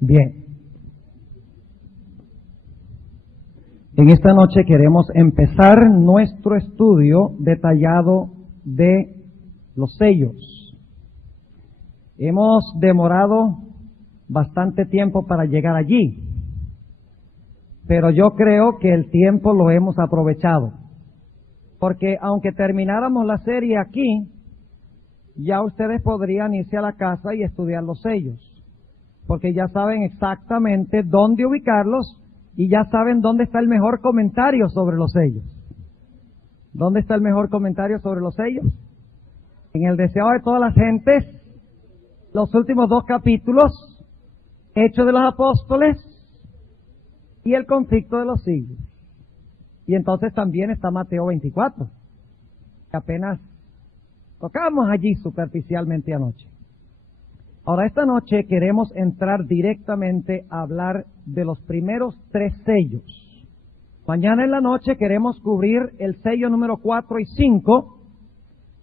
Bien. En esta noche queremos empezar nuestro estudio detallado de los sellos. Hemos demorado bastante tiempo para llegar allí, pero yo creo que el tiempo lo hemos aprovechado, porque aunque termináramos la serie aquí, ya ustedes podrían irse a la casa y estudiar los sellos, porque ya saben exactamente dónde ubicarlos y ya saben dónde está el mejor comentario sobre los sellos. ¿Dónde está el mejor comentario sobre los sellos? En el deseo de todas las gentes, los últimos 2 capítulos, Hechos de los Apóstoles y el conflicto de los siglos. Y entonces también está Mateo 24, que apenas tocamos allí superficialmente anoche. Ahora, esta noche queremos entrar directamente a hablar de los primeros 3 sellos. Mañana en la noche queremos cubrir el sello número 4 y 5.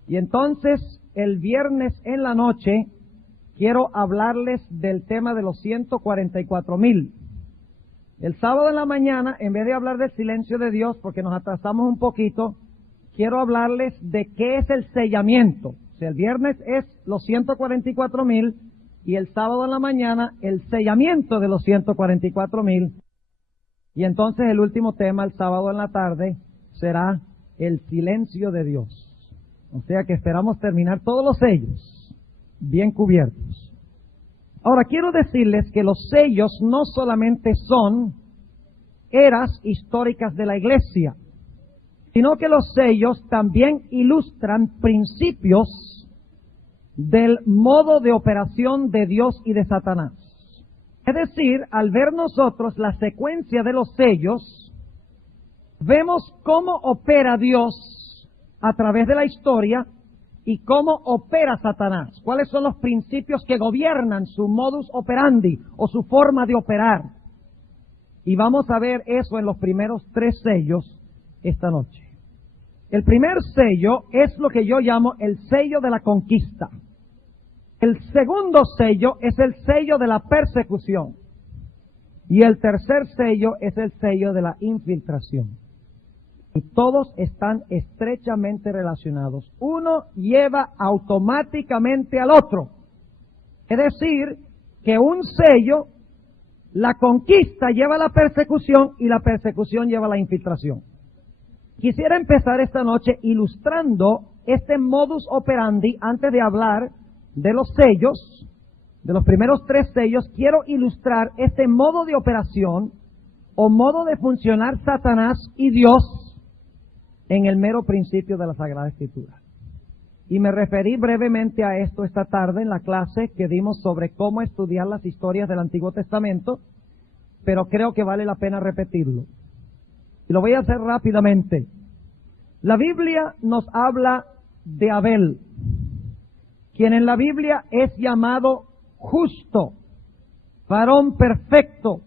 Y entonces, el viernes en la noche, quiero hablarles del tema de los 144,000. El sábado en la mañana, en vez de hablar del silencio de Dios, porque nos atrasamos un poquito, quiero hablarles de qué es el sellamiento. O sea, el viernes es los 144,000 y el sábado en la mañana el sellamiento de los 144,000. Y entonces el último tema, el sábado en la tarde, será el silencio de Dios. O sea que esperamos terminar todos los sellos bien cubiertos. Ahora, quiero decirles que los sellos no solamente son eras históricas de la iglesia, sino que los sellos también ilustran principios del modo de operación de Dios y de Satanás. Es decir, al ver nosotros la secuencia de los sellos, vemos cómo opera Dios a través de la historia y cómo opera Satanás. ¿Cuáles son los principios que gobiernan su modus operandi o su forma de operar? Y vamos a ver eso en los primeros 3 sellos esta noche. El primer sello es lo que yo llamo el sello de la conquista. El segundo sello es el sello de la persecución. Y el tercer sello es el sello de la infiltración. Y todos están estrechamente relacionados. Uno lleva automáticamente al otro. Es decir, que un sello, la conquista lleva a la persecución y la persecución lleva a la infiltración. Quisiera empezar esta noche ilustrando este modus operandi. Antes de hablar de los sellos, de los primeros 3 sellos, quiero ilustrar este modo de operación o modo de funcionar Satanás y Dios en el mero principio de la Sagrada Escritura. Y me referí brevemente a esto esta tarde en la clase que dimos sobre cómo estudiar las historias del Antiguo Testamento, pero creo que vale la pena repetirlo. Y lo voy a hacer rápidamente. La Biblia nos habla de Abel, quien en la Biblia es llamado justo, varón perfecto,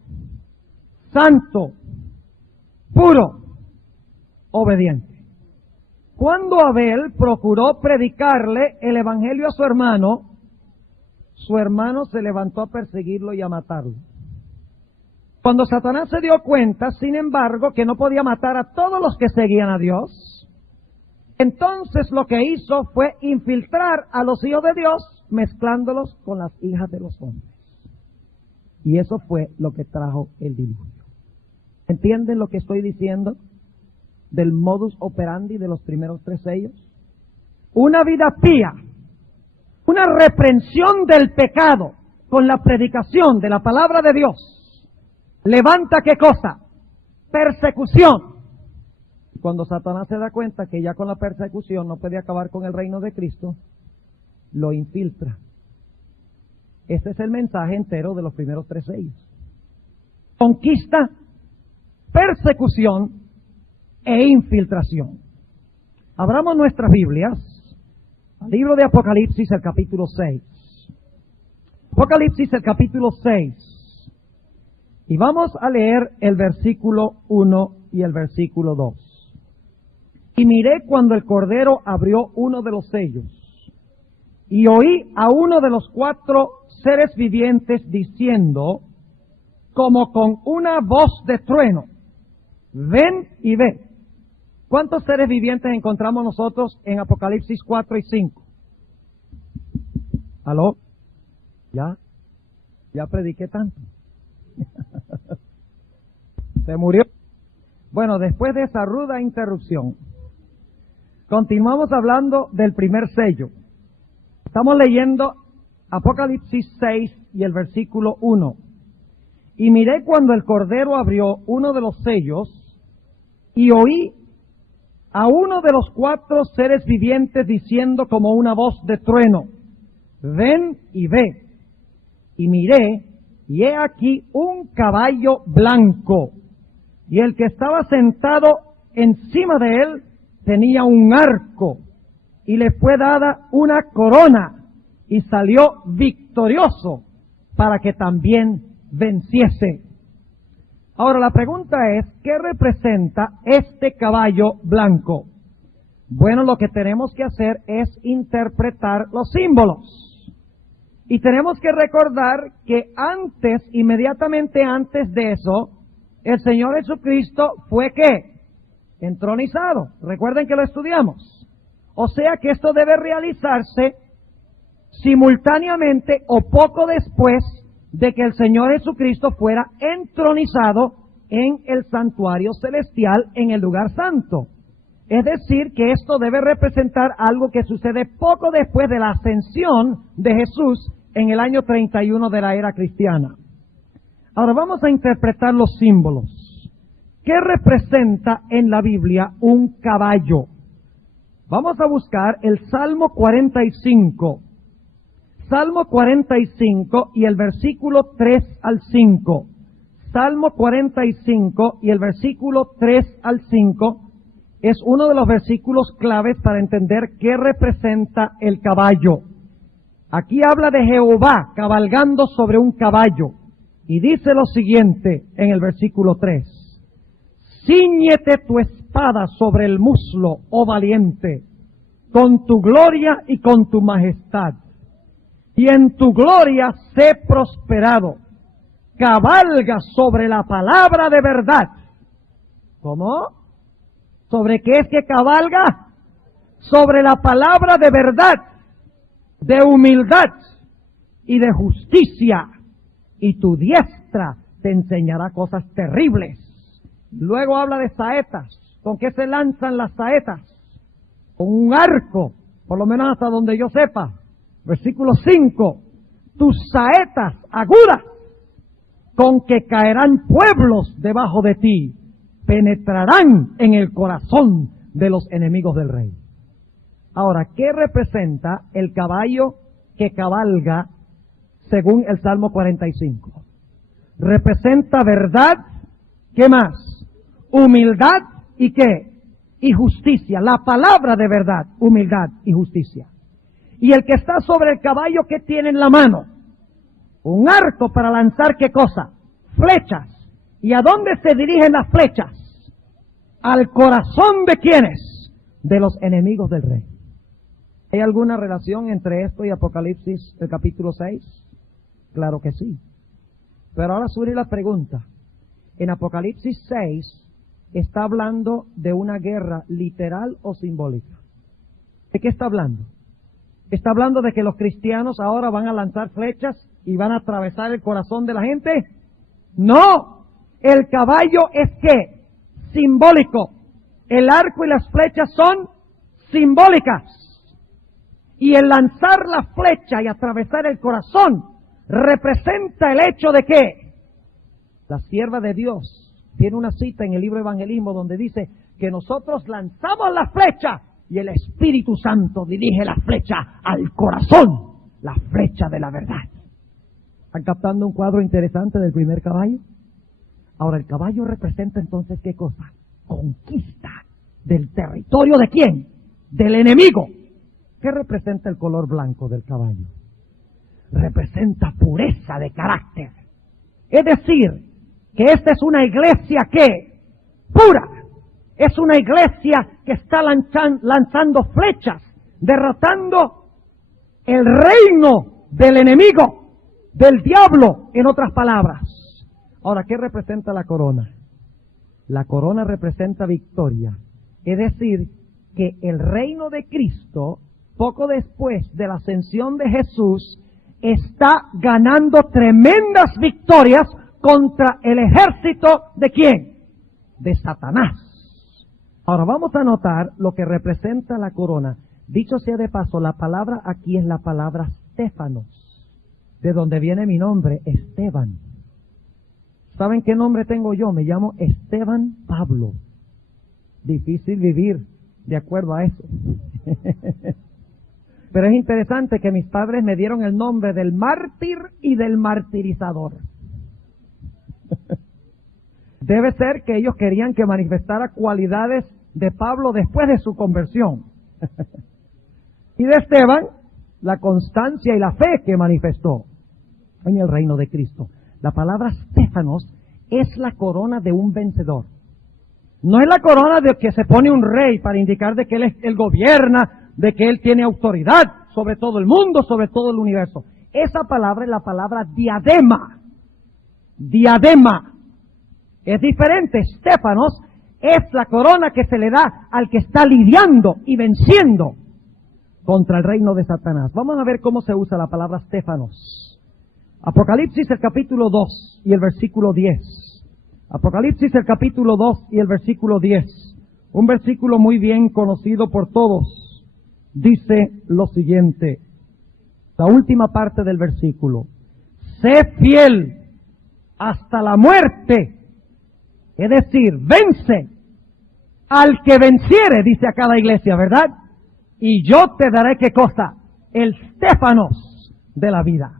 santo, puro, obediente. Cuando Abel procuró predicarle el evangelio a su hermano se levantó a perseguirlo y a matarlo. Cuando Satanás se dio cuenta, sin embargo, que no podía matar a todos los que seguían a Dios, entonces lo que hizo fue infiltrar a los hijos de Dios, mezclándolos con las hijas de los hombres. Y eso fue lo que trajo el diluvio. ¿Entienden lo que estoy diciendo del modus operandi de los primeros 3 sellos? Una vida pía, una reprensión del pecado con la predicación de la palabra de Dios, levanta ¿qué cosa? Persecución. Cuando Satanás se da cuenta que ya con la persecución no puede acabar con el reino de Cristo, lo infiltra. Ese es el mensaje entero de los primeros 3 sellos. Conquista, persecución e infiltración. Abramos nuestras Biblias al libro de Apocalipsis, el capítulo 6. Apocalipsis, el capítulo 6. Y vamos a leer el versículo 1 y el versículo 2. Y miré cuando el Cordero abrió uno de los sellos, y oí a uno de los 4 seres vivientes diciendo: como con una voz de trueno. Ven y ve. ¿Cuántos seres vivientes encontramos nosotros en Apocalipsis 4 y 5? ¿Aló? ¿Ya? ¿Ya prediqué tanto? ¿Se murió? Bueno, después de esa ruda interrupción, continuamos hablando del primer sello. Estamos leyendo Apocalipsis 6 y el versículo 1. Y miré cuando el Cordero abrió uno de los sellos y oí a uno de los 4 seres vivientes diciendo como una voz de trueno, ven y ve. Y miré, y he aquí un caballo blanco, y el que estaba sentado encima de él tenía un arco, y le fue dada una corona, y salió victorioso para que también venciese. Ahora la pregunta es, ¿qué representa este caballo blanco? Bueno, lo que tenemos que hacer es interpretar los símbolos. Y tenemos que recordar que antes, inmediatamente antes de eso, el Señor Jesucristo fue ¿qué? Entronizado. Recuerden que lo estudiamos. O sea que esto debe realizarse simultáneamente o poco después de que el Señor Jesucristo fuera entronizado en el santuario celestial, en el lugar santo. Es decir, que esto debe representar algo que sucede poco después de la ascensión de Jesús en el año 31 de la era cristiana. Ahora vamos a interpretar los símbolos. ¿Qué representa en la Biblia un caballo? Vamos a buscar el Salmo 45. Salmo 45 y el versículo 3 al 5. Salmo 45 y el versículo 3 al 5 es uno de los versículos claves para entender qué representa el caballo. Aquí habla de Jehová cabalgando sobre un caballo. Y dice lo siguiente en el versículo 3. Cíñete tu espada sobre el muslo, oh valiente, con tu gloria y con tu majestad. Y en tu gloria sé prosperado. Cabalga sobre la palabra de verdad. ¿Cómo? ¿Sobre qué es que cabalga? Sobre la palabra de verdad, de humildad y de justicia. Y tu diestra te enseñará cosas terribles. Luego habla de saetas. ¿Con qué se lanzan las saetas? Con un arco, por lo menos hasta donde yo sepa. Versículo 5. Tus saetas agudas, con que caerán pueblos debajo de ti, penetrarán en el corazón de los enemigos del rey. Ahora, ¿qué representa el caballo que cabalga según el Salmo 45? Representa verdad, ¿qué más? Humildad y ¿qué? Y justicia. La palabra de verdad, humildad y justicia. Y el que está sobre el caballo, ¿qué tiene en la mano? Un arco para lanzar ¿qué cosa? Flechas. ¿Y a dónde se dirigen las flechas? Al corazón de ¿quiénes? De los enemigos del rey. ¿Hay alguna relación entre esto y Apocalipsis, el capítulo 6? Claro que sí. Pero ahora surge la pregunta. En Apocalipsis 6, ¿está hablando de una guerra literal o simbólica? ¿De qué está hablando? ¿Está hablando de que los cristianos ahora van a lanzar flechas y van a atravesar el corazón de la gente? ¡No! El caballo es ¿qué? Simbólico. El arco y las flechas son simbólicas. Y el lanzar la flecha y atravesar el corazón representa el hecho de que la sierva de Dios tiene una cita en el libro Evangelismo donde dice que nosotros lanzamos la flecha y el Espíritu Santo dirige la flecha al corazón, la flecha de la verdad. ¿Están captando un cuadro interesante del primer caballo? Ahora, el caballo representa entonces ¿qué cosa? Conquista del territorio ¿de quién? Del enemigo. ¿Qué representa el color blanco del caballo? Representa pureza de carácter. Es decir, que esta es una iglesia que pura. Es una iglesia que está lanzando flechas, derrotando el reino del enemigo, del diablo, en otras palabras. Ahora, ¿qué representa la corona? La corona representa victoria. Es decir, que el reino de Cristo, poco después de la ascensión de Jesús, está ganando tremendas victorias contra el ejército ¿de quién? De Satanás. Ahora vamos a notar lo que representa la corona. Dicho sea de paso, la palabra aquí es la palabra Stéfanos, de donde viene mi nombre, Esteban. ¿Saben qué nombre tengo yo? Me llamo Esteban Pablo. Difícil vivir de acuerdo a eso. Pero es interesante que mis padres me dieron el nombre del mártir y del martirizador. Debe ser que ellos querían que manifestara cualidades de Pablo después de su conversión. Y de Esteban, la constancia y la fe que manifestó en el reino de Cristo. La palabra Stéfanos es la corona de un vencedor. No es la corona de que se pone un rey para indicar de que él gobierna, de que él tiene autoridad sobre todo el mundo, sobre todo el universo. Esa palabra es la palabra diadema. Diadema. Es diferente. Stéfanos es la corona que se le da al que está lidiando y venciendo contra el reino de Satanás. Vamos a ver cómo se usa la palabra Stéfanos. Apocalipsis el capítulo 2 y el versículo 10. Apocalipsis el capítulo 2 y el versículo 10. Un versículo muy bien conocido por todos. Dice lo siguiente. La última parte del versículo. Sé fiel hasta la muerte. Es decir, vence al que venciere, dice a cada iglesia, ¿verdad? Y yo te daré, ¿qué cosa? El Stéfanos de la vida.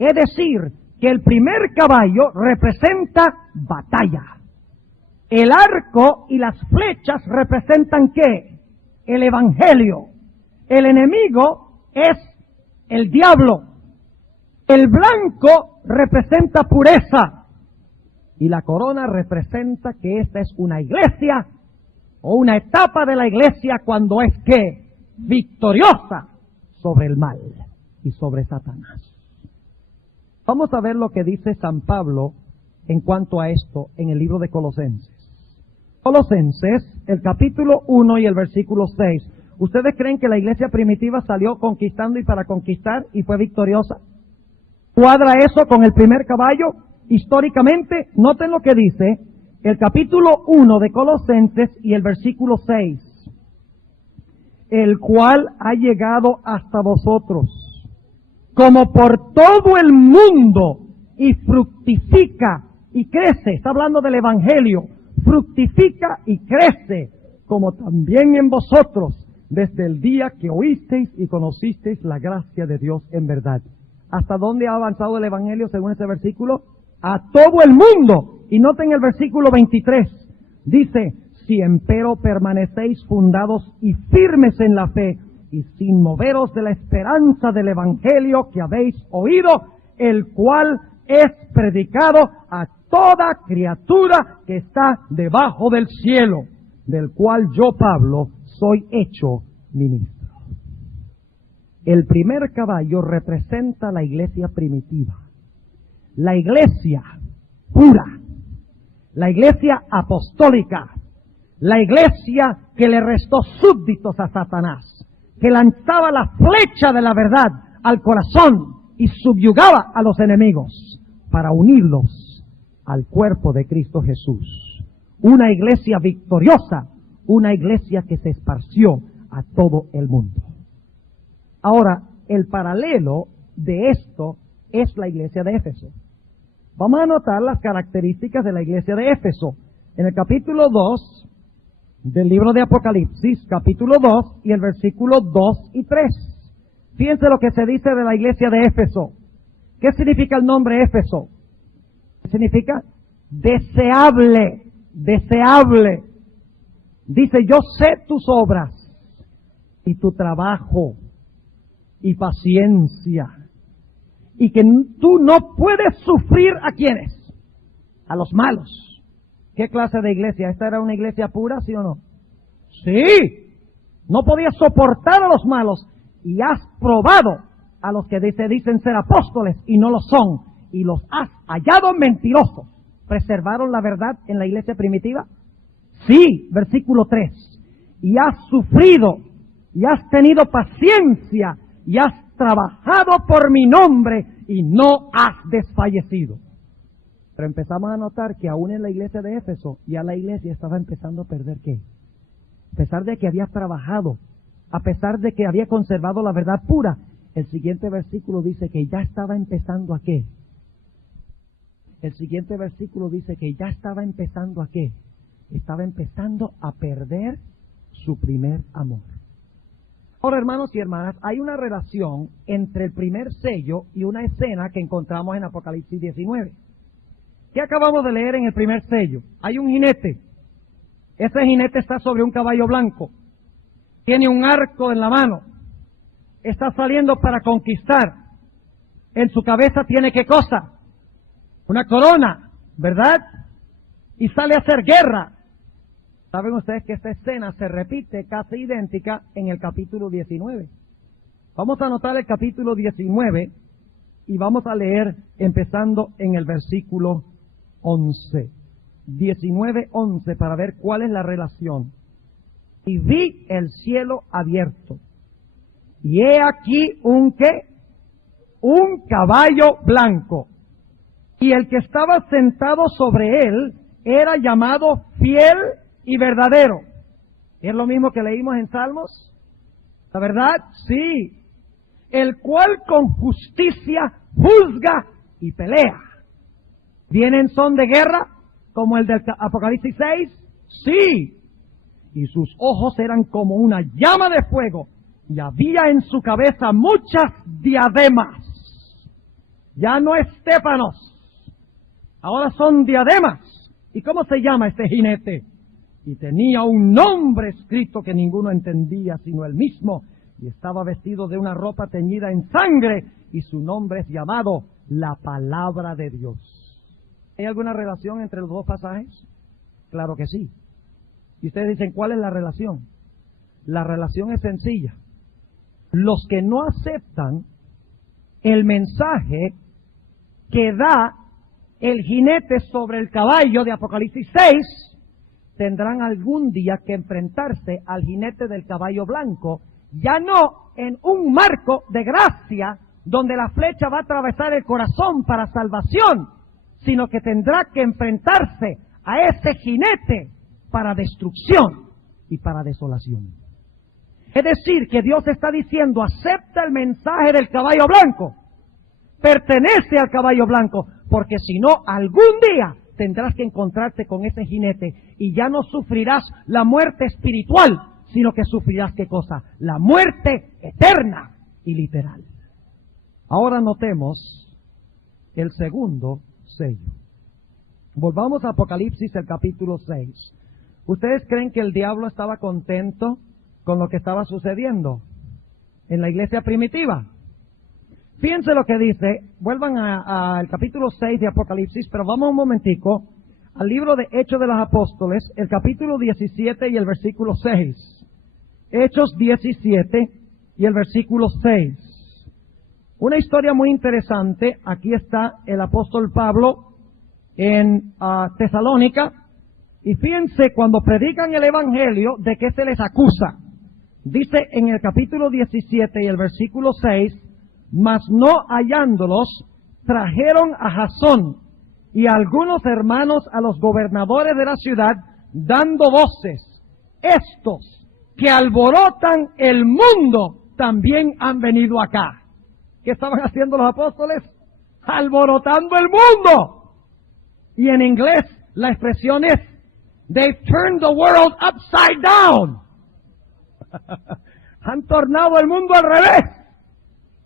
Es decir, que el primer caballo representa batalla. El arco y las flechas representan ¿qué? El evangelio. El enemigo es el diablo. El blanco representa pureza. Y la corona representa que esta es una iglesia o una etapa de la iglesia cuando es ¿qué? Victoriosa sobre el mal y sobre Satanás. Vamos a ver lo que dice San Pablo en cuanto a esto en el libro de Colosenses. Colosenses, el capítulo 1 y el versículo 6. ¿Ustedes creen que la iglesia primitiva salió conquistando y para conquistar y fue victoriosa? ¿Cuadra eso con el primer caballo? Históricamente, noten lo que dice el capítulo 1 de Colosenses y el versículo 6. El cual ha llegado hasta vosotros como por todo el mundo y fructifica y crece. Está hablando del evangelio. Fructifica y crece como también en vosotros desde el día que oísteis y conocisteis la gracia de Dios en verdad. ¿Hasta dónde ha avanzado el evangelio según ese versículo? A todo el mundo. Y noten el versículo 23. Dice, si empero permanecéis fundados y firmes en la fe, y sin moveros de la esperanza del evangelio que habéis oído, el cual es predicado a toda criatura que está debajo del cielo, del cual yo, Pablo, soy hecho ministro. El primer caballo representa la iglesia primitiva, la iglesia pura, la iglesia apostólica, la iglesia que le restó súbditos a Satanás, que lanzaba la flecha de la verdad al corazón y subyugaba a los enemigos para unirlos al cuerpo de Cristo Jesús. Una iglesia victoriosa, una iglesia que se esparció a todo el mundo. Ahora, el paralelo de esto es la iglesia de Éfeso. Vamos a notar las características de la iglesia de Éfeso. En el capítulo 2 del libro de Apocalipsis, capítulo 2 y el versículo 2 y 3. Fíjense lo que se dice de la iglesia de Éfeso. ¿Qué significa el nombre Éfeso? Significa deseable, deseable. Dice, yo sé tus obras y tu trabajo y paciencia, y que tú no puedes sufrir ¿a quiénes? A los malos. ¿Qué clase de iglesia? ¿Esta era una iglesia pura, sí o no? Sí. No podías soportar a los malos y has probado a los que se dicen ser apóstoles y no lo son, y los has hallado mentirosos. preservaron la verdad en la iglesia primitiva? Sí, versículo 3. Y has sufrido, y has tenido paciencia, y has trabajado por mi nombre, y no has desfallecido. Pero empezamos a notar que aún en la iglesia de Éfeso, ya la iglesia estaba empezando a perder ¿qué? A pesar de que había trabajado, a pesar de que había conservado la verdad pura, el siguiente versículo dice que ya estaba empezando ¿a qué? El siguiente versículo dice que ya estaba empezando ¿a qué? Estaba empezando a perder su primer amor. Ahora, hermanos y hermanas, hay una relación entre el primer sello y una escena que encontramos en Apocalipsis 19. ¿Qué acabamos de leer en el primer sello? Hay un jinete. Ese jinete está sobre un caballo blanco. Tiene un arco en la mano. Está saliendo para conquistar. En su cabeza tiene ¿qué cosa? Una corona, ¿verdad? Y sale a hacer guerra. ¿Saben ustedes que esta escena se repite casi idéntica en el capítulo 19? Vamos a anotar el capítulo 19 y vamos a leer empezando en el versículo 11. 19:11 para ver cuál es la relación. Y vi el cielo abierto. Y he aquí un ¿qué? Un caballo blanco. Y el que estaba sentado sobre él era llamado Fiel y Verdadero. ¿Es lo mismo que leímos en Salmos? ¿La verdad? Sí. El cual con justicia juzga y pelea. ¿Viene en son de guerra como el del Apocalipsis 6? Sí. Y sus ojos eran como una llama de fuego y había en su cabeza muchas diademas. Ya no estéfanos, ahora son diademas. ¿Y cómo se llama este jinete? Y tenía un nombre escrito que ninguno entendía sino él mismo, y estaba vestido de una ropa teñida en sangre, y su nombre es llamado la Palabra de Dios. ¿Hay alguna relación entre los dos pasajes? Claro que sí. Y ustedes dicen, ¿cuál es la relación? La relación es sencilla. Los que no aceptan el mensaje que da el jinete sobre el caballo de Apocalipsis 6, tendrán algún día que enfrentarse al jinete del caballo blanco, ya no en un marco de gracia donde la flecha va a atravesar el corazón para salvación, sino que tendrá que enfrentarse a ese jinete para destrucción y para desolación. Es decir, que Dios está diciendo, acepta el mensaje del caballo blanco, pertenece al caballo blanco, porque si no, algún día tendrás que encontrarte con ese jinete y ya no sufrirás la muerte espiritual, sino que sufrirás ¿qué cosa? La muerte eterna y literal. Ahora notemos el segundo sello. Volvamos a Apocalipsis, el capítulo 6. ¿Ustedes creen que el diablo estaba contento con lo que estaba sucediendo en la iglesia primitiva? Fíjense lo que dice, vuelvan al capítulo 6 de Apocalipsis, pero vamos un momentico al libro de Hechos de los Apóstoles, el capítulo 17 y el versículo 6. Hechos 17 y el versículo 6. Una historia muy interesante. Aquí está el apóstol Pablo en Tesalónica, y fíjense cuando predican el evangelio de qué se les acusa. Dice en el capítulo 17 y el versículo 6, mas no hallándolos, trajeron a Jasón y a algunos hermanos a los gobernadores de la ciudad, dando voces, estos que alborotan el mundo también han venido acá. ¿Qué estaban haciendo los apóstoles? Alborotando el mundo. Y en inglés la expresión es, they've turned the world upside down. Han tornado el mundo al revés.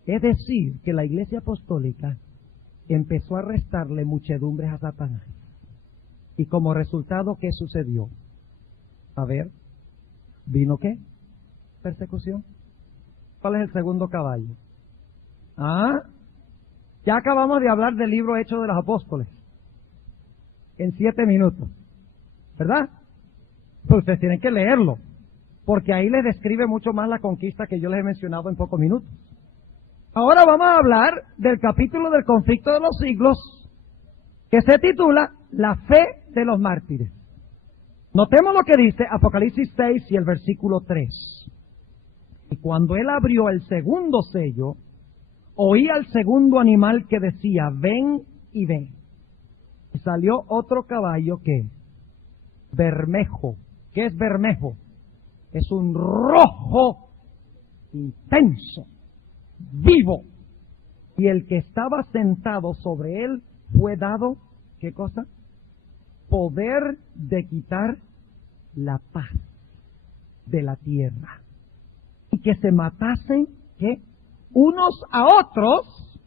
Es decir, que la iglesia apostólica empezó a restarle muchedumbres a Satanás. Y como resultado, ¿qué sucedió? A ver, ¿vino qué? Persecución. ¿Cuál es el segundo caballo? Ya acabamos de hablar del libro Hechos de los Apóstoles. En 7 minutos. ¿Verdad? Pues ustedes tienen que leerlo. Porque ahí les describe mucho más la conquista que yo les he mencionado en pocos minutos. Ahora vamos a hablar del capítulo del conflicto de los siglos, que se titula la fe de los mártires. Notemos lo que dice Apocalipsis 6 y el versículo 3. Y cuando él abrió el segundo sello, oí al segundo animal que decía, ven y ve. Y salió otro caballo que, bermejo. ¿Qué es bermejo? Es un rojo intenso, vivo. Y el que estaba sentado sobre él fue dado, ¿qué cosa? Poder de quitar la paz de la tierra. Y que se matasen, ¿qué? Unos a otros,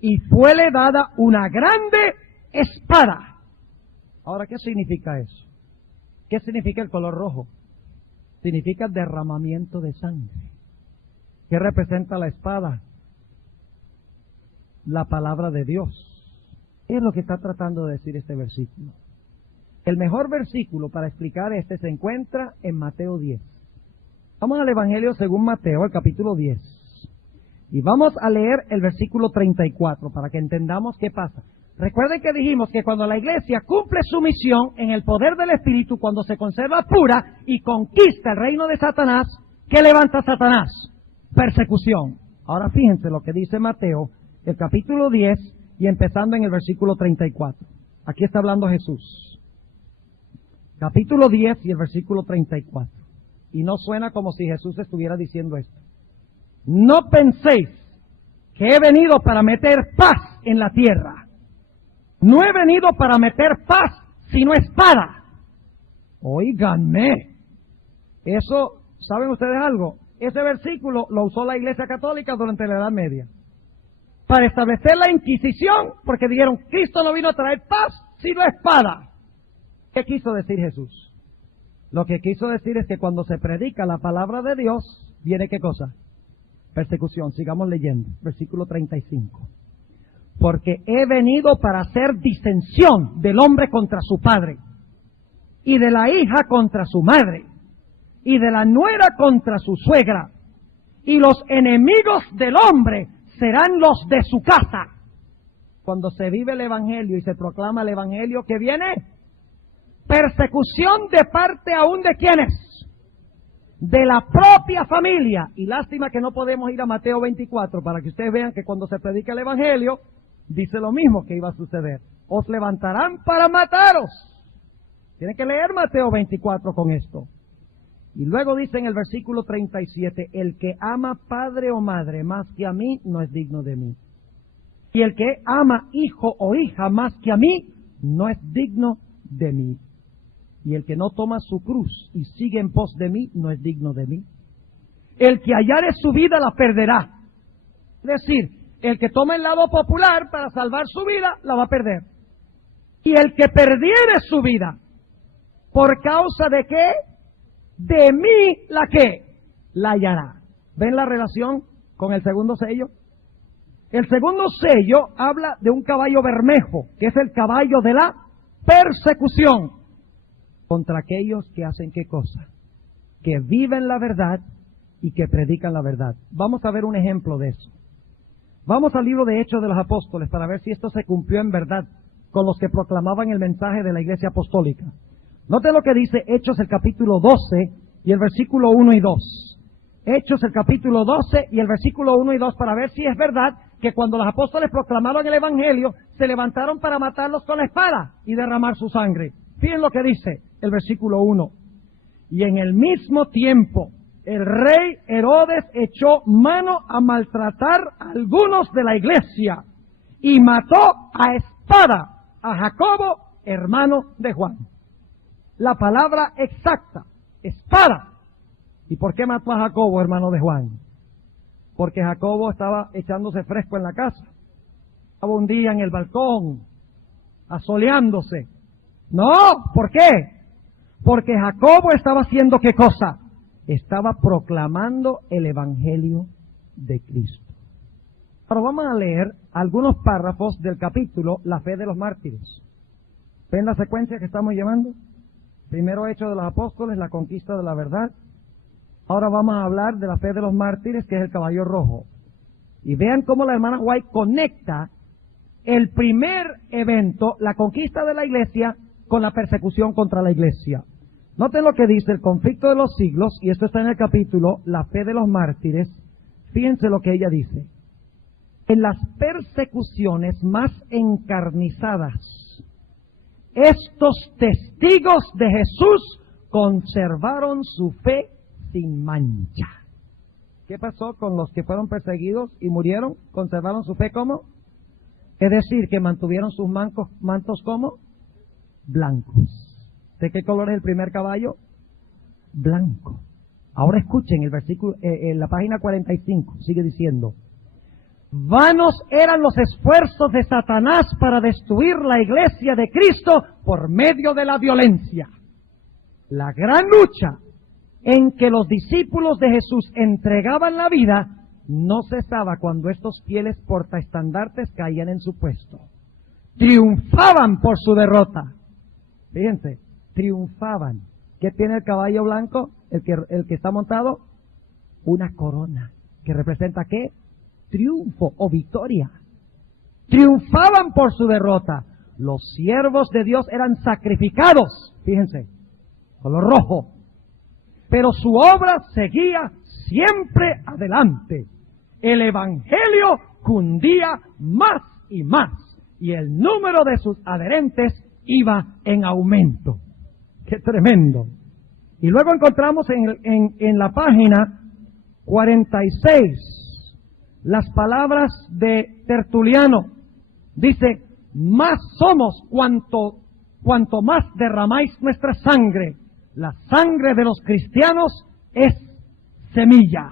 y fuele dada una grande espada. Ahora, ¿qué significa eso? ¿Qué significa el color rojo? Significa derramamiento de sangre. ¿Qué representa la espada? La palabra de Dios. Es lo que está tratando de decir este versículo. El mejor versículo para explicar este se encuentra en Mateo 10. Vamos al Evangelio según Mateo, el capítulo 10. Y vamos a leer el versículo 34 para que entendamos qué pasa. Recuerden que dijimos que cuando la iglesia cumple su misión en el poder del Espíritu, cuando se conserva pura y conquista el reino de Satanás, ¿qué levanta Satanás? Persecución. Ahora fíjense lo que dice Mateo, el capítulo 10 y empezando en el versículo 34. Aquí está hablando Jesús. Capítulo 10 y el versículo 34. Y no suena como si Jesús estuviera diciendo esto. No penséis que he venido para meter paz en la tierra. No he venido para meter paz, sino espada. Óiganme. Eso, ¿saben ustedes algo? Ese versículo lo usó la Iglesia Católica durante la Edad Media. Para establecer la Inquisición, porque dijeron, Cristo no vino a traer paz, sino espada. ¿Qué quiso decir Jesús? Lo que quiso decir es que cuando se predica la palabra de Dios, ¿viene qué cosa? Persecución. Sigamos leyendo. Versículo 35. Porque he venido para hacer disensión del hombre contra su padre, y de la hija contra su madre, y de la nuera contra su suegra, y los enemigos del hombre serán los de su casa. Cuando se vive el Evangelio y se proclama el Evangelio, ¿qué viene? Persecución de parte aún de ¿quiénes? De la propia familia. Y lástima que no podemos ir a Mateo 24 para que ustedes vean que cuando se predica el Evangelio, dice lo mismo que iba a suceder. Os levantarán para mataros. Tienen que leer Mateo 24 con esto. Y luego dice en el versículo 37, el que ama padre o madre más que a mí, no es digno de mí. Y el que ama hijo o hija más que a mí, no es digno de mí. Y el que no toma su cruz y sigue en pos de mí, no es digno de mí. El que hallare su vida la perderá. Es decir, el que toma el lado popular para salvar su vida, la va a perder. Y el que perdiere su vida, ¿por causa de qué? De mí, ¿la qué? La hallará. ¿Ven la relación con el segundo sello? El segundo sello habla de un caballo bermejo, que es el caballo de la persecución. Contra aquellos que hacen ¿qué cosa? Que viven la verdad y que predican la verdad. Vamos a ver un ejemplo de eso. Vamos al libro de Hechos de los Apóstoles para ver si esto se cumplió en verdad con los que proclamaban el mensaje de la Iglesia Apostólica. Noten lo que dice Hechos el capítulo 12 y el versículo 1 y 2. Hechos el capítulo 12 y el versículo 1 y 2 para ver si es verdad que cuando los apóstoles proclamaron el Evangelio se levantaron para matarlos con la espada y derramar su sangre. Fíjense lo que dice el versículo 1. Y en el mismo tiempo el rey Herodes echó mano a maltratar a algunos de la iglesia y mató a espada a Jacobo, hermano de Juan. La palabra exacta, espada. ¿Y por qué mató a Jacobo, hermano de Juan? Porque Jacobo estaba echándose fresco en la casa. Estaba un día en el balcón, asoleándose. No, ¿por qué? Porque Jacobo estaba haciendo ¿qué cosa? Estaba proclamando el Evangelio de Cristo. Ahora vamos a leer algunos párrafos del capítulo La fe de los mártires. ¿Ven la secuencia que estamos llevando? Primero Hechos de los Apóstoles, la conquista de la verdad. Ahora vamos a hablar de la fe de los mártires, que es el caballo rojo. Y vean cómo la hermana White conecta el primer evento, la conquista de la iglesia, con la persecución contra la iglesia. Noten lo que dice el conflicto de los siglos, y esto está en el capítulo La fe de los mártires. Fíjense lo que ella dice. En las persecuciones más encarnizadas, estos testigos de Jesús conservaron su fe sin mancha. ¿Qué pasó con los que fueron perseguidos y murieron? ¿Conservaron su fe cómo? Es decir, que mantuvieron sus mantos ¿cómo? Blancos. ¿De qué color es el primer caballo? Blanco. Ahora escuchen el versículo, en la página 45, sigue diciendo: vanos eran los esfuerzos de Satanás para destruir la iglesia de Cristo por medio de la violencia. La gran lucha en que los discípulos de Jesús entregaban la vida no cesaba cuando estos fieles portaestandartes caían en su puesto. Triunfaban por su derrota. Fíjense, triunfaban. ¿Qué tiene el caballo blanco? El que está montado, una corona. ¿Que representa qué? Triunfo o victoria. Triunfaban por su derrota. Los siervos de Dios eran sacrificados. Fíjense, color rojo. Pero su obra seguía siempre adelante. El evangelio cundía más y más, y el número de sus adherentes iba en aumento. ¡Qué tremendo! Y luego encontramos en la página 46 las palabras de Tertuliano. Dice: más somos cuanto más derramáis nuestra sangre. La sangre de los cristianos es semilla.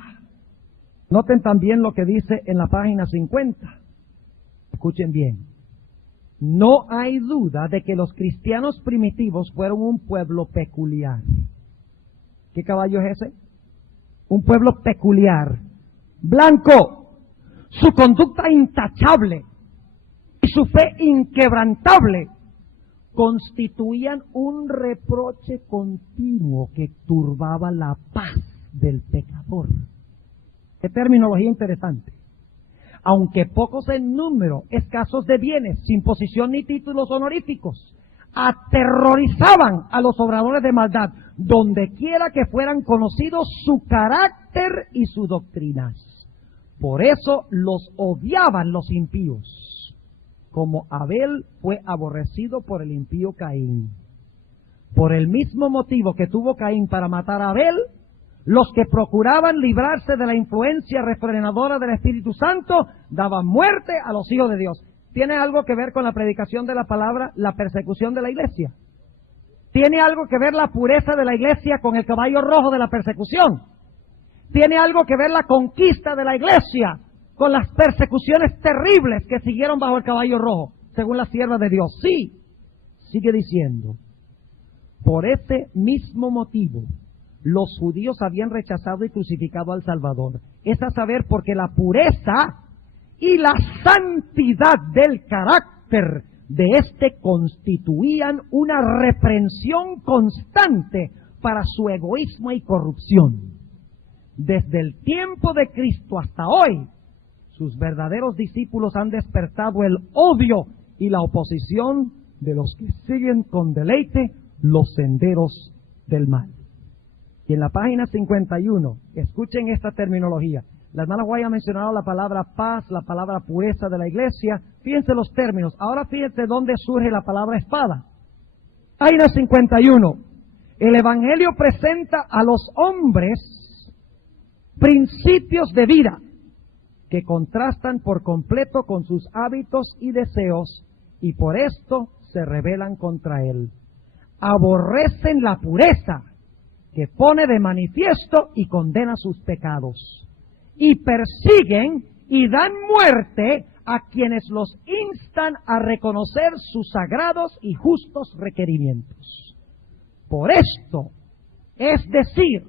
Noten también lo que dice en la página 50. Escuchen bien. No hay duda de que los cristianos primitivos fueron un pueblo peculiar. ¿Qué caballo es ese? Un pueblo peculiar. Blanco. Su conducta intachable y su fe inquebrantable constituían un reproche continuo que turbaba la paz del pecador. Qué terminología interesante. Aunque pocos en número, escasos de bienes, sin posición ni títulos honoríficos, aterrorizaban a los obradores de maldad, donde quiera que fueran conocidos su carácter y sus doctrinas. Por eso los odiaban los impíos, como Abel fue aborrecido por el impío Caín. Por el mismo motivo que tuvo Caín para matar a Abel, los que procuraban librarse de la influencia refrenadora del Espíritu Santo daban muerte a los hijos de Dios. ¿Tiene algo que ver con la predicación de la palabra, la persecución de la iglesia? ¿Tiene algo que ver la pureza de la iglesia con el caballo rojo de la persecución? ¿Tiene algo que ver la conquista de la iglesia con las persecuciones terribles que siguieron bajo el caballo rojo, según la sierva de Dios? Sí. Sigue diciendo: por ese mismo motivo, los judíos habían rechazado y crucificado al Salvador. Es a saber, porque la pureza y la santidad del carácter de éste constituían una reprensión constante para su egoísmo y corrupción. Desde el tiempo de Cristo hasta hoy, sus verdaderos discípulos han despertado el odio y la oposición de los que siguen con deleite los senderos del mal. Y en la página 51, escuchen esta terminología. La hermana Guay ha mencionado la palabra paz, la palabra pureza de la iglesia. Fíjense los términos. Ahora fíjense dónde surge la palabra espada. Página 51. El Evangelio presenta a los hombres principios de vida que contrastan por completo con sus hábitos y deseos, y por esto se rebelan contra él. Aborrecen la pureza, que pone de manifiesto y condena sus pecados, y persiguen y dan muerte a quienes los instan a reconocer sus sagrados y justos requerimientos. Por esto, es decir,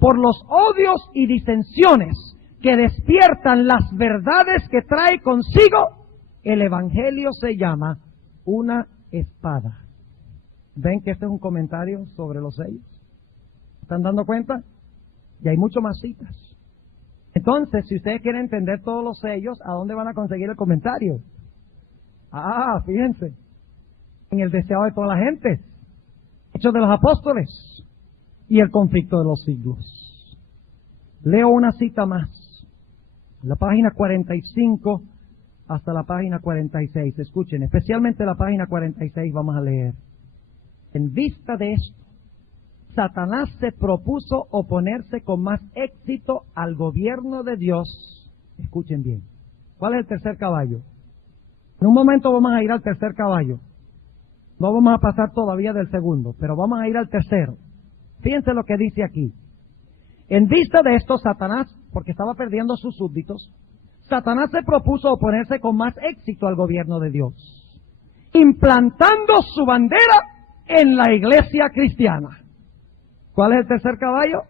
por los odios y disensiones que despiertan las verdades que trae consigo, el Evangelio se llama una espada. ¿Ven que este es un comentario sobre los sellos? ¿Están dando cuenta? Y hay mucho más citas. Entonces, si ustedes quieren entender todos los sellos, ¿a dónde van a conseguir el comentario? Fíjense, en el deseado de toda la gente, Hechos de los Apóstoles y el conflicto de los siglos. Leo una cita más, la página 45 hasta la página 46. Escuchen, especialmente la página 46 vamos a leer. En vista de esto, Satanás se propuso oponerse con más éxito al gobierno de Dios. Escuchen bien. ¿Cuál es el tercer caballo? En un momento vamos a ir al tercer caballo. No vamos a pasar todavía del segundo, pero vamos a ir al tercero. Fíjense lo que dice aquí. En vista de esto, Satanás, porque estaba perdiendo sus súbditos, Satanás se propuso oponerse con más éxito al gobierno de Dios, implantando su bandera en la iglesia cristiana. ¿Cuál es el tercer caballo?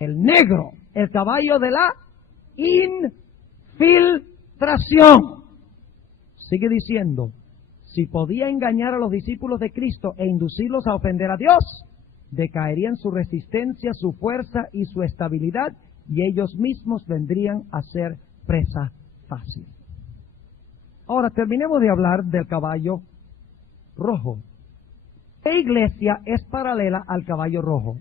El negro, el caballo de la infiltración. Sigue diciendo, si podía engañar a los discípulos de Cristo e inducirlos a ofender a Dios, decaerían su resistencia, su fuerza y su estabilidad, y ellos mismos vendrían a ser presa fácil. Ahora terminemos de hablar del caballo rojo. ¿Qué iglesia es paralela al caballo rojo?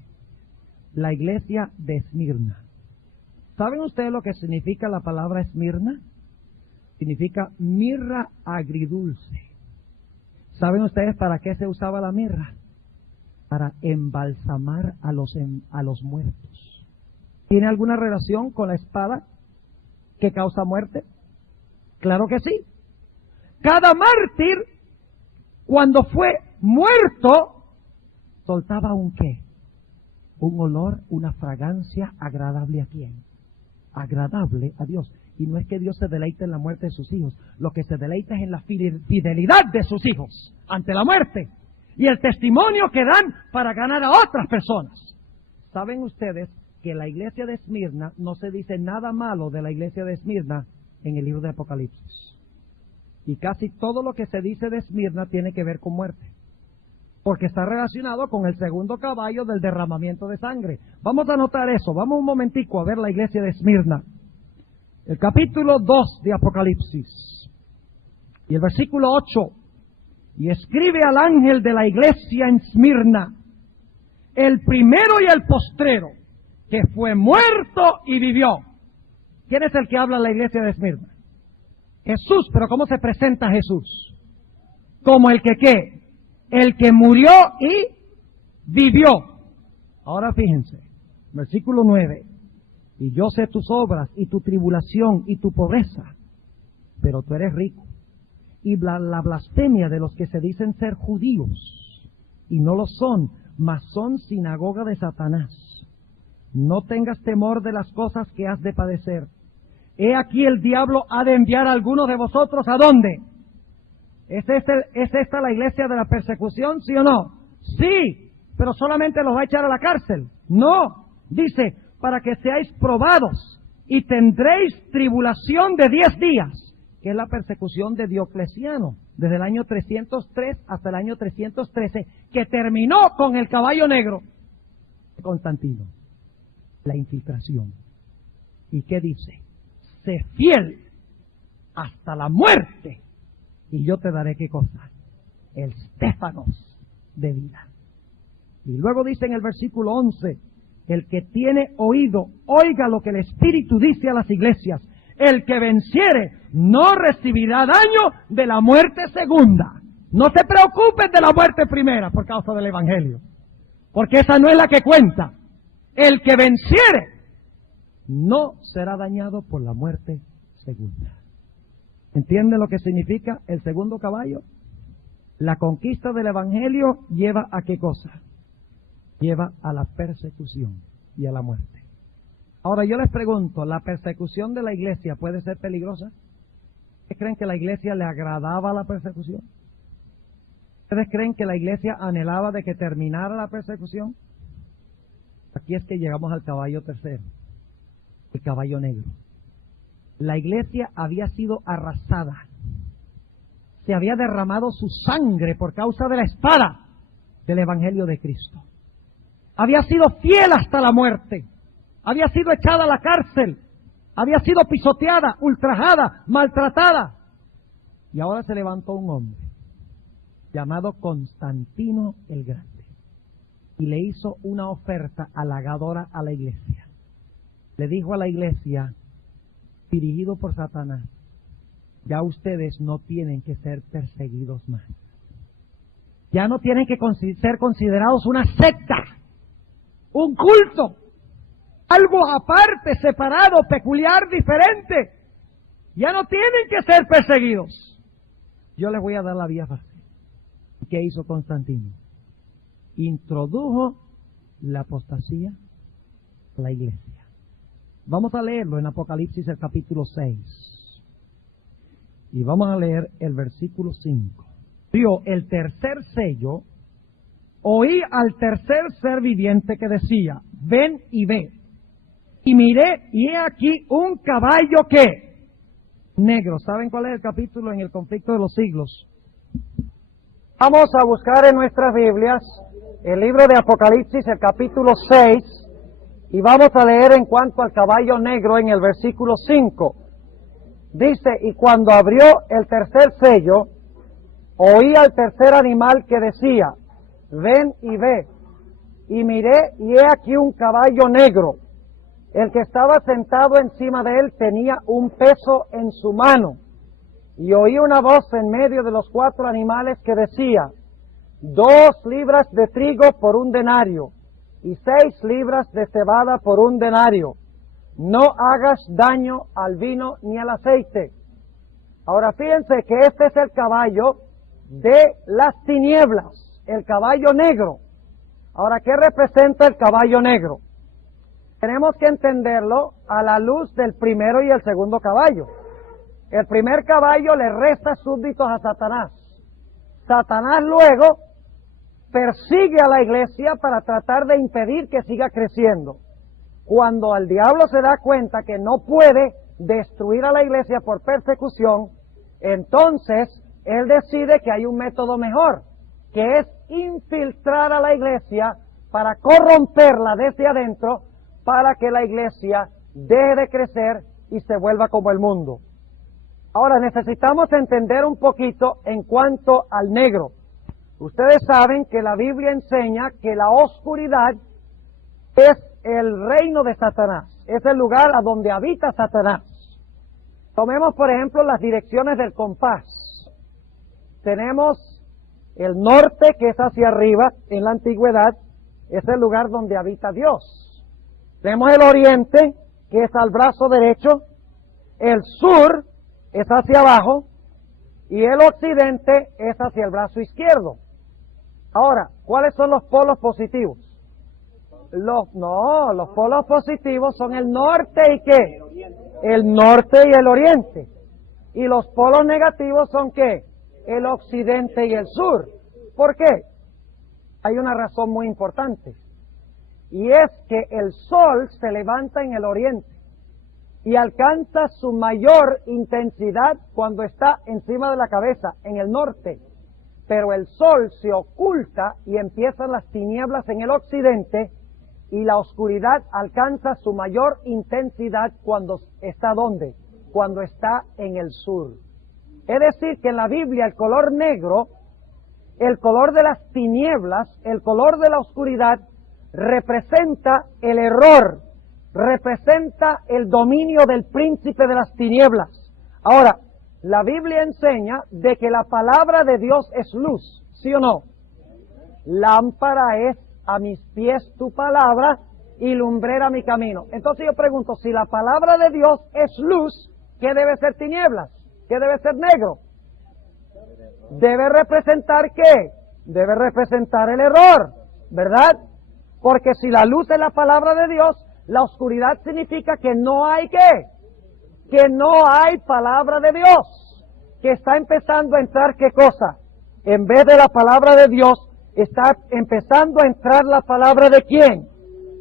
La iglesia de Esmirna. ¿Saben ustedes lo que significa la palabra Esmirna? Significa mirra agridulce. ¿Saben ustedes para qué se usaba la mirra? Para embalsamar a los muertos. ¿Tiene alguna relación con la espada que causa muerte? Claro que sí. Cada mártir, cuando fue muerto, soltaba un ¿qué? Un olor, una fragancia agradable a quién? Agradable a Dios. Y no es que Dios se deleite en la muerte de sus hijos, lo que se deleita es en la fidelidad de sus hijos ante la muerte y el testimonio que dan para ganar a otras personas. ¿Saben ustedes que la iglesia de Esmirna no se dice nada malo de la iglesia de Esmirna en el libro de Apocalipsis? Y casi todo lo que se dice de Esmirna tiene que ver con muerte, porque está relacionado con el segundo caballo del derramamiento de sangre. Vamos a anotar eso, vamos un momentico a ver la iglesia de Esmirna. El capítulo 2 de Apocalipsis y el versículo 8. Y escribe al ángel de la iglesia en Esmirna, el primero y el postrero, que fue muerto y vivió. ¿Quién es el que habla en la iglesia de Esmirna? Jesús. Pero ¿cómo se presenta Jesús? Como el que ¿qué? El que murió y vivió. Ahora fíjense, versículo 9. Y yo sé tus obras y tu tribulación y tu pobreza, pero tú eres rico. Y la blasfemia de los que se dicen ser judíos, y no lo son, mas son sinagoga de Satanás. No tengas temor de las cosas que has de padecer. He aquí el diablo ha de enviar a algunos de vosotros, ¿a dónde? ¿Es esta la iglesia de la persecución, sí o no? Sí, pero solamente los va a echar a la cárcel. No, dice, para que seáis probados y tendréis tribulación de 10 días, que es la persecución de Diocleciano, desde el año 303 hasta el año 313, que terminó con el caballo negro de Constantino. La infiltración. ¿Y qué dice? Sé fiel hasta la muerte, y yo te daré ¿qué cosa? El stéfanos de vida. Y luego dice en el versículo 11, el que tiene oído, oiga lo que el Espíritu dice a las iglesias. El que venciere no recibirá daño de la muerte segunda. No te preocupes de la muerte primera por causa del Evangelio, porque esa no es la que cuenta. El que venciere no será dañado por la muerte segunda. ¿Entienden lo que significa el segundo caballo? La conquista del Evangelio lleva a ¿qué cosa? Lleva a la persecución y a la muerte. Ahora yo les pregunto, ¿la persecución de la iglesia puede ser peligrosa? ¿Ustedes creen que la iglesia le agradaba la persecución? ¿Ustedes creen que la iglesia anhelaba de que terminara la persecución? Aquí es que llegamos al caballo tercero, el caballo negro. La iglesia había sido arrasada. Se había derramado su sangre por causa de la espada del Evangelio de Cristo. Había sido fiel hasta la muerte. Había sido echada a la cárcel. Había sido pisoteada, ultrajada, maltratada. Y ahora se levantó un hombre llamado Constantino el Grande y le hizo una oferta halagadora a la iglesia. Le dijo a la iglesia, dirigido por Satanás, ya ustedes no tienen que ser perseguidos más. Ya no tienen que ser considerados una secta, un culto, algo aparte, separado, peculiar, diferente. Ya no tienen que ser perseguidos. Yo les voy a dar la vía fácil. ¿Qué hizo Constantino? Introdujo la apostasía a la iglesia. Vamos a leerlo en Apocalipsis el capítulo 6. Y vamos a leer el versículo 5. Dio el tercer sello, oí al tercer ser viviente que decía, ven y ve. Y miré, y he aquí un caballo que negro. ¿Saben cuál es el capítulo en el conflicto de los siglos? Vamos a buscar en nuestras Biblias el libro de Apocalipsis, el capítulo 6, y vamos a leer en cuanto al caballo negro en el versículo 5. Dice, y cuando abrió el tercer sello, oí al tercer animal que decía, ven y ve. Y miré, y he aquí un caballo negro. El que estaba sentado encima de él tenía un peso en su mano. Y oí una voz en medio de los 4 animales que decía, 2 libras de trigo por 1 denario, y 6 libras de cebada por 1 denario. No hagas daño al vino ni al aceite. Ahora fíjense que este es el caballo de las tinieblas, el caballo negro. Ahora, ¿qué representa el caballo negro? Tenemos que entenderlo a la luz del primero y el segundo caballo. El primer caballo le resta súbditos a Satanás. Satanás luego persigue a la iglesia para tratar de impedir que siga creciendo. Cuando el diablo se da cuenta que no puede destruir a la iglesia por persecución, entonces él decide que hay un método mejor, que es infiltrar a la iglesia para corromperla desde adentro, para que la iglesia deje de crecer y se vuelva como el mundo. Ahora necesitamos entender un poquito en cuanto al negro. Ustedes saben que la Biblia enseña que la oscuridad es el reino de Satanás, es el lugar a donde habita Satanás. Tomemos por ejemplo las direcciones del compás. Tenemos el norte, que es hacia arriba en la antigüedad, es el lugar donde habita Dios. Tenemos el oriente, que es al brazo derecho, el sur es hacia abajo, y el occidente es hacia el brazo izquierdo. Ahora, ¿cuáles son los polos positivos? Los polos positivos son el norte y ¿qué? El norte y el oriente. Y los polos negativos son ¿qué? El occidente y el sur. ¿Por qué? Hay una razón muy importante. Y es que el sol se levanta en el oriente y alcanza su mayor intensidad cuando está encima de la cabeza, en el norte. Pero el sol se oculta y empiezan las tinieblas en el occidente, y la oscuridad alcanza su mayor intensidad cuando está ¿dónde? Cuando está en el sur. Es decir, que en la Biblia el color negro, el color de las tinieblas, el color de la oscuridad, representa el error, representa el dominio del príncipe de las tinieblas. Ahora, la Biblia enseña de que la palabra de Dios es luz, ¿sí o no? Lámpara es a mis pies tu palabra y lumbrera mi camino. Entonces yo pregunto, si la palabra de Dios es luz, ¿qué debe ser tinieblas? ¿Qué debe ser negro? Debe representar ¿qué? Debe representar el error, ¿verdad? Porque si la luz es la palabra de Dios, la oscuridad significa que no hay ¿qué? Que no hay palabra de Dios. Que está empezando a entrar ¿qué cosa? En vez de la palabra de Dios, está empezando a entrar la palabra de ¿quién?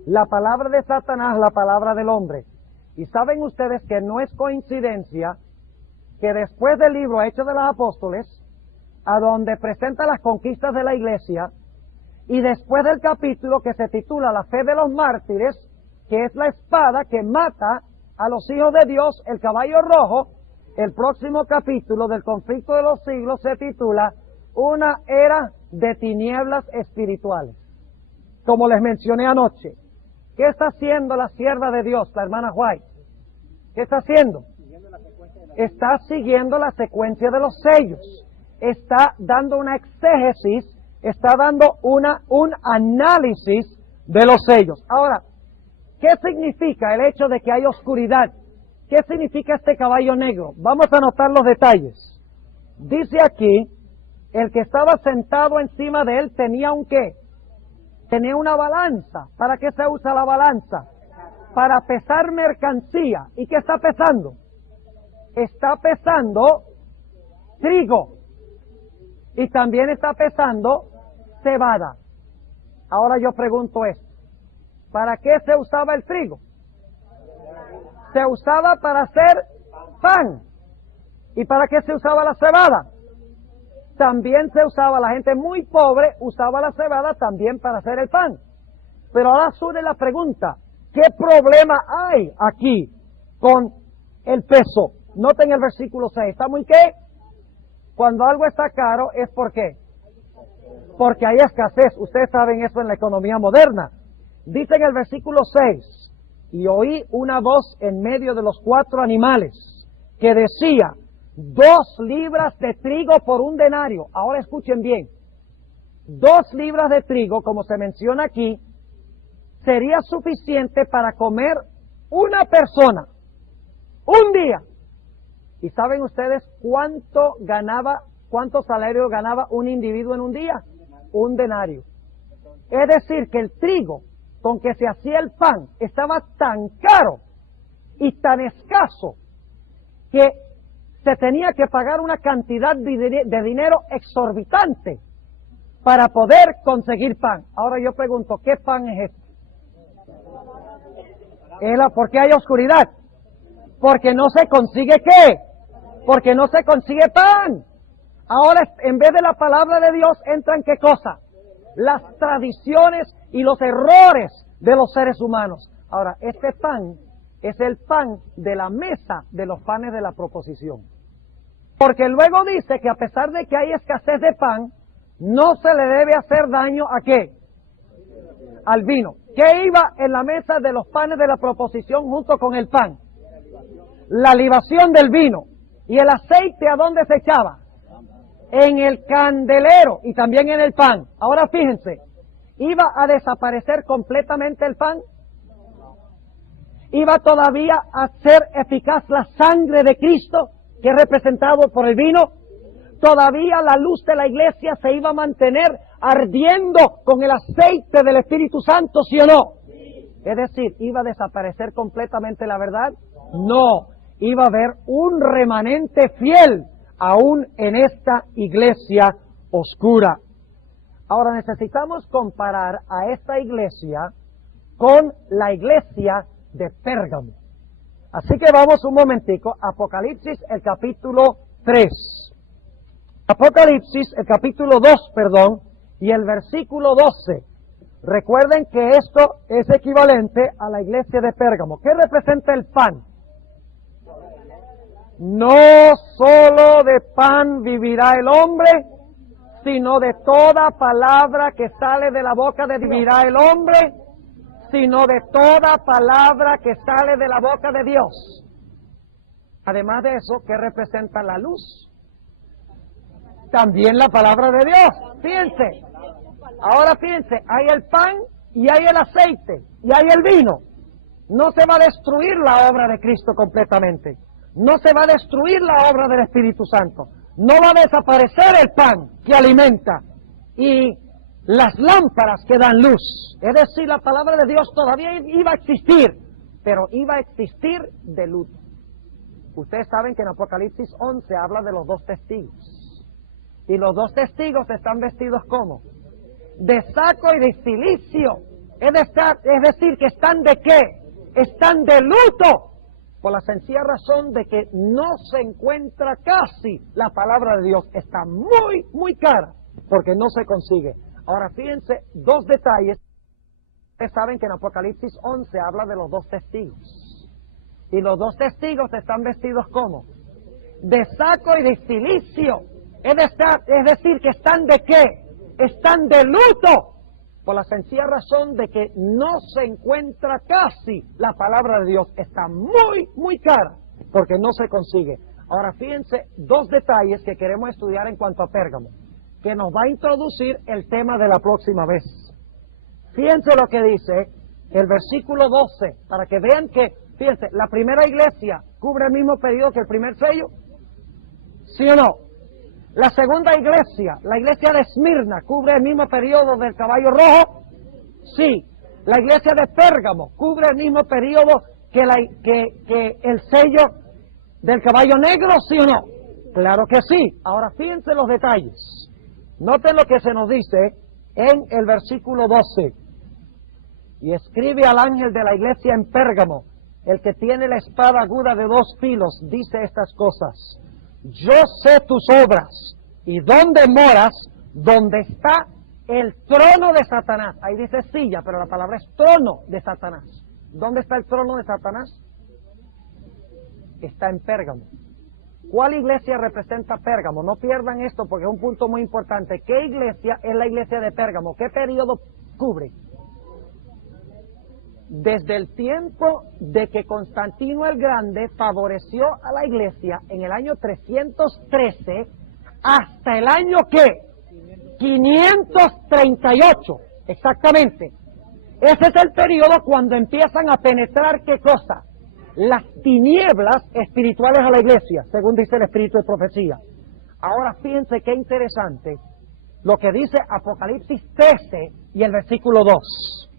La palabra de Satanás, la palabra del hombre. Y saben ustedes que no es coincidencia que después del libro Hechos de los Apóstoles, a donde presenta las conquistas de la iglesia, y después del capítulo que se titula La fe de los mártires, que es la espada que mata a los hijos de Dios, el caballo rojo, El próximo capítulo del conflicto de los siglos se titula Una era de tinieblas espirituales. Como les mencioné anoche, ¿qué está haciendo la sierva de Dios, la hermana White? ¿Qué está haciendo? Está siguiendo la secuencia de los sellos. Está dando una exégesis, está dando un análisis de los sellos. Ahora, ¿qué significa el hecho de que hay oscuridad? ¿Qué significa este caballo negro? Vamos a notar los detalles. Dice aquí, el que estaba sentado encima de él tenía un ¿qué? Tenía una balanza. ¿Para qué se usa la balanza? Para pesar mercancía. ¿Y qué está pesando? Está pesando trigo. Y también está pesando cebada. Ahora yo pregunto esto. ¿Para qué se usaba el trigo? Se usaba para hacer pan. ¿Y para qué se usaba la cebada? También se usaba, la gente muy pobre usaba la cebada también para hacer el pan. Pero ahora surge la pregunta, ¿qué problema hay aquí con el peso? Noten el versículo 6, ¿está muy qué? Cuando algo está caro, ¿es por qué? Porque hay escasez. Ustedes saben eso en la economía moderna. Dice en el versículo 6, y oí una voz en medio de los 4 animales que decía, 2 libras de trigo por un denario. Ahora escuchen bien, 2 libras de trigo, como se menciona aquí, sería suficiente para comer una persona, un día. ¿Y saben ustedes cuánto salario ganaba un individuo en un día? Un denario. Es decir, que el trigo con que se hacía el pan estaba tan caro y tan escaso que se tenía que pagar una cantidad de dinero exorbitante para poder conseguir pan. Ahora yo pregunto, ¿qué pan es este? ¿Por qué hay oscuridad? Porque no se consigue ¿qué? Porque no se consigue pan. Ahora, en vez de la palabra de Dios, entran ¿qué cosa? Las tradiciones y los errores de los seres humanos. Ahora, este pan es el pan de la mesa de los panes de la proposición. Porque luego dice que a pesar de que hay escasez de pan, no se le debe hacer daño ¿a qué? Al vino. ¿Qué iba en la mesa de los panes de la proposición junto con el pan? La libación del vino. ¿Y el aceite a dónde se echaba? En el candelero y también en el pan. Ahora fíjense, ¿iba a desaparecer completamente el pan? ¿Iba todavía a ser eficaz la sangre de Cristo, que es representado por el vino? ¿Todavía la luz de la iglesia se iba a mantener ardiendo con el aceite del Espíritu Santo, sí o no? Es decir, ¿iba a desaparecer completamente la verdad? No, iba a haber un remanente fiel aún en esta iglesia oscura. Ahora necesitamos comparar a esta iglesia con la iglesia de Pérgamo. Así que vamos un momentico, Apocalipsis, el capítulo 3. Apocalipsis, el capítulo 2, y el versículo 12. Recuerden que esto es equivalente a la iglesia de Pérgamo. ¿Qué representa el pan? No solo de pan vivirá el hombre, sino de toda palabra que sale de la boca de Dios. Vivirá el hombre, sino de toda palabra que sale de la boca de Dios. Además de eso, ¿qué representa la luz? También la palabra de Dios. Fíjense. Ahora fíjense, hay el pan y hay el aceite y hay el vino. No se va a destruir la obra de Cristo completamente. No se va a destruir la obra del Espíritu Santo. No va a desaparecer el pan que alimenta y las lámparas que dan luz. Es decir, la palabra de Dios todavía iba a existir, pero iba a existir de luto. Ustedes saben que en Apocalipsis 11 habla de los 2 testigos. Y los 2 testigos están vestidos ¿cómo? De saco y de cilicio. Es decir, que están ¿de qué? Están de luto. Por la sencilla razón de que no se encuentra casi la palabra de Dios. Está muy, muy cara, porque no se consigue. Ahora fíjense, 2 detalles. Ustedes saben que en Apocalipsis 11 habla de los 2 testigos. Y los 2 testigos están vestidos ¿cómo? de saco y de cilicio. Es decir, que están ¿de qué? Están de luto, por la sencilla razón de que no se encuentra casi la palabra de Dios. Está muy, muy cara, porque no se consigue. Ahora fíjense dos detalles que queremos estudiar en cuanto a Pérgamo, que nos va a introducir el tema de la próxima vez. Fíjense lo que dice el versículo 12, para que vean que, fíjense, la primera iglesia cubre el mismo periodo que el primer sello, ¿sí o no? La segunda iglesia, la iglesia de Esmirna, cubre el mismo periodo del caballo rojo, sí. La iglesia de Pérgamo cubre el mismo periodo que el sello del caballo negro, ¿sí o no? Claro que sí. Ahora fíjense los detalles. Noten lo que se nos dice en el versículo 12. Y escribe al ángel de la iglesia en Pérgamo, el que tiene la espada aguda de 2 filos, dice estas cosas. Yo sé tus obras y dónde moras, donde está el trono de Satanás. Ahí dice silla, pero la palabra es trono de Satanás. ¿Dónde está el trono de Satanás? Está en Pérgamo. ¿Cuál iglesia representa Pérgamo? No pierdan esto porque es un punto muy importante. ¿Qué iglesia es la iglesia de Pérgamo? ¿Qué periodo cubre? Desde el tiempo de que Constantino el Grande favoreció a la iglesia en el año 313 hasta el año ¿qué? 538, exactamente. Ese es el periodo cuando empiezan a penetrar ¿qué cosa? Las tinieblas espirituales a la iglesia, según dice el espíritu de profecía. Ahora fíjense qué interesante lo que dice Apocalipsis 13 y el versículo 2.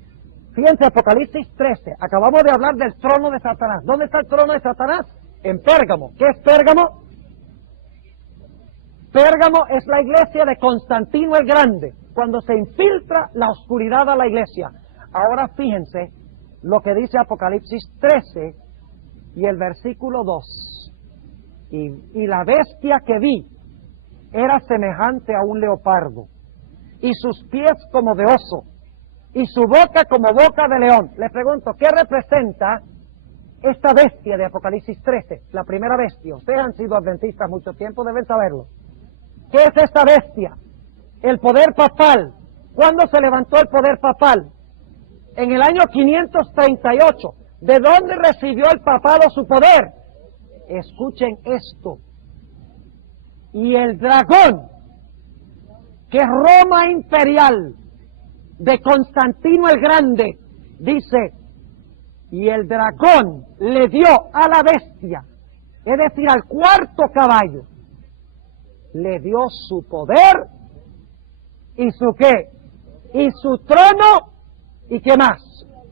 Fíjense, Apocalipsis 13, acabamos de hablar del trono de Satanás. ¿Dónde está el trono de Satanás? En Pérgamo. ¿Qué es Pérgamo? Pérgamo es la iglesia de Constantino el Grande, cuando se infiltra la oscuridad a la iglesia. Ahora fíjense lo que dice Apocalipsis 13 y el versículo 2. Y la bestia que vi era semejante a un leopardo, y sus pies como de oso, y su boca como boca de león. Les pregunto, ¿qué representa esta bestia de Apocalipsis 13? La primera bestia. Ustedes han sido adventistas mucho tiempo, deben saberlo. ¿Qué es esta bestia? El poder papal. ¿Cuándo se levantó el poder papal? En el año 538. ¿De dónde recibió el papado su poder? Escuchen esto. Y el dragón, que es Roma imperial, de Constantino el Grande, dice, y el dragón le dio a la bestia, es decir, al cuarto caballo, le dio su poder y su qué, y su trono, y qué más,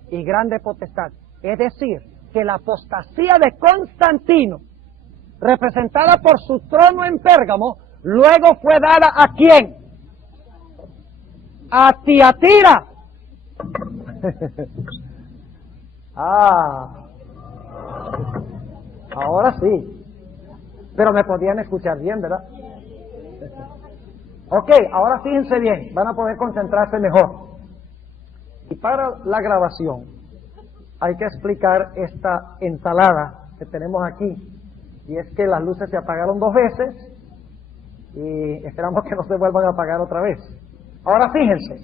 y grande potestad. Es decir, que la apostasía de Constantino, representada por su trono en Pérgamo, luego fue dada ¿a quién? A Tiatira. Ahora sí. Pero me podían escuchar bien, ¿verdad? Ok, ahora fíjense bien, van a poder concentrarse mejor. Y para la grabación hay que explicar esta ensalada que tenemos aquí. Y es que las luces se apagaron 2 veces y esperamos que no se vuelvan a apagar otra vez. Ahora fíjense,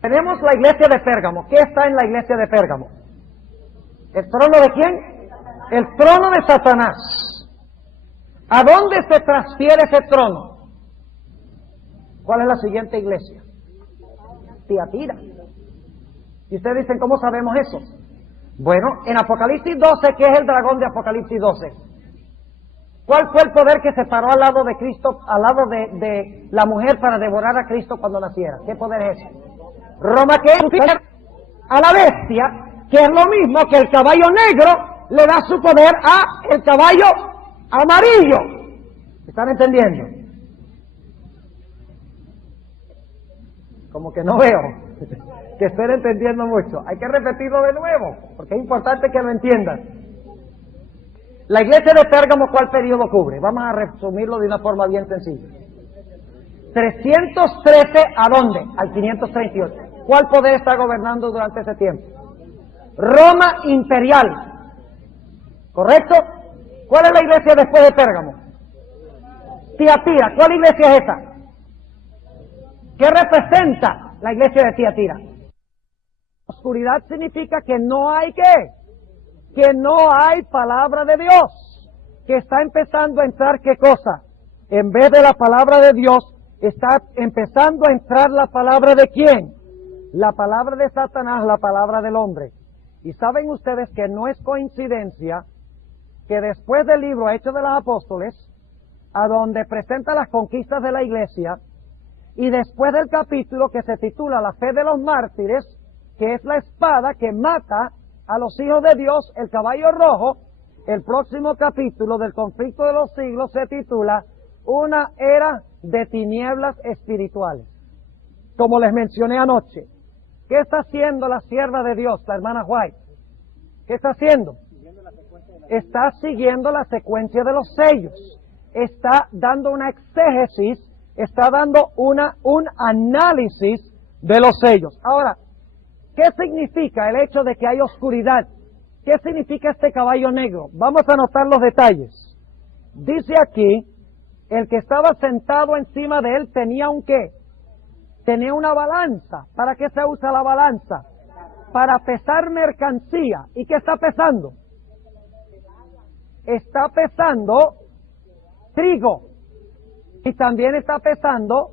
tenemos la iglesia de Pérgamo. ¿Qué está en la iglesia de Pérgamo? ¿El trono de quién? El trono de Satanás. ¿A dónde se transfiere ese trono? ¿Cuál es la siguiente iglesia? Tiatira. Y ustedes dicen, ¿cómo sabemos eso? Bueno, en Apocalipsis 12, ¿qué es el dragón de Apocalipsis 12? ¿Cuál fue el poder que se paró al lado de Cristo, al lado de la mujer para devorar a Cristo cuando naciera? ¿Qué poder es ese? Roma, que a la bestia, que es lo mismo que el caballo negro le da su poder a el caballo amarillo. ¿Están entendiendo? Como que no veo que estén entendiendo mucho. Hay que repetirlo de nuevo, porque es importante que lo entiendan. La iglesia de Pérgamo, ¿cuál periodo cubre? Vamos a resumirlo de una forma bien sencilla. 313, ¿a dónde? Al 538. ¿Cuál poder está gobernando durante ese tiempo? Roma imperial. ¿Correcto? ¿Cuál es la iglesia después de Pérgamo? Tiatira. ¿Cuál iglesia es esa? ¿Qué representa la iglesia de Tiatira? Oscuridad significa que no hay ¿qué? Que no hay palabra de Dios. Que está empezando a entrar ¿qué cosa? En vez de la palabra de Dios, está empezando a entrar la palabra de ¿quién? La palabra de Satanás, la palabra del hombre. Y saben ustedes que no es coincidencia que después del libro Hechos de los Apóstoles, a donde presenta las conquistas de la iglesia, y después del capítulo que se titula La fe de los mártires, que es la espada que mata a los hijos de Dios, el caballo rojo, el próximo capítulo del conflicto de los siglos se titula Una era de tinieblas espirituales. Como les mencioné anoche, ¿qué está haciendo la sierva de Dios, la hermana White? ¿Qué está haciendo? Está siguiendo la secuencia de los sellos. Está dando una exégesis, está dando un análisis de los sellos. Ahora, ¿qué significa el hecho de que hay oscuridad? ¿Qué significa este caballo negro? Vamos a anotar los detalles. Dice aquí, el que estaba sentado encima de él tenía un ¿qué? Tenía una balanza. ¿Para qué se usa la balanza? Para pesar mercancía. ¿Y qué está pesando? Está pesando trigo. Y también está pesando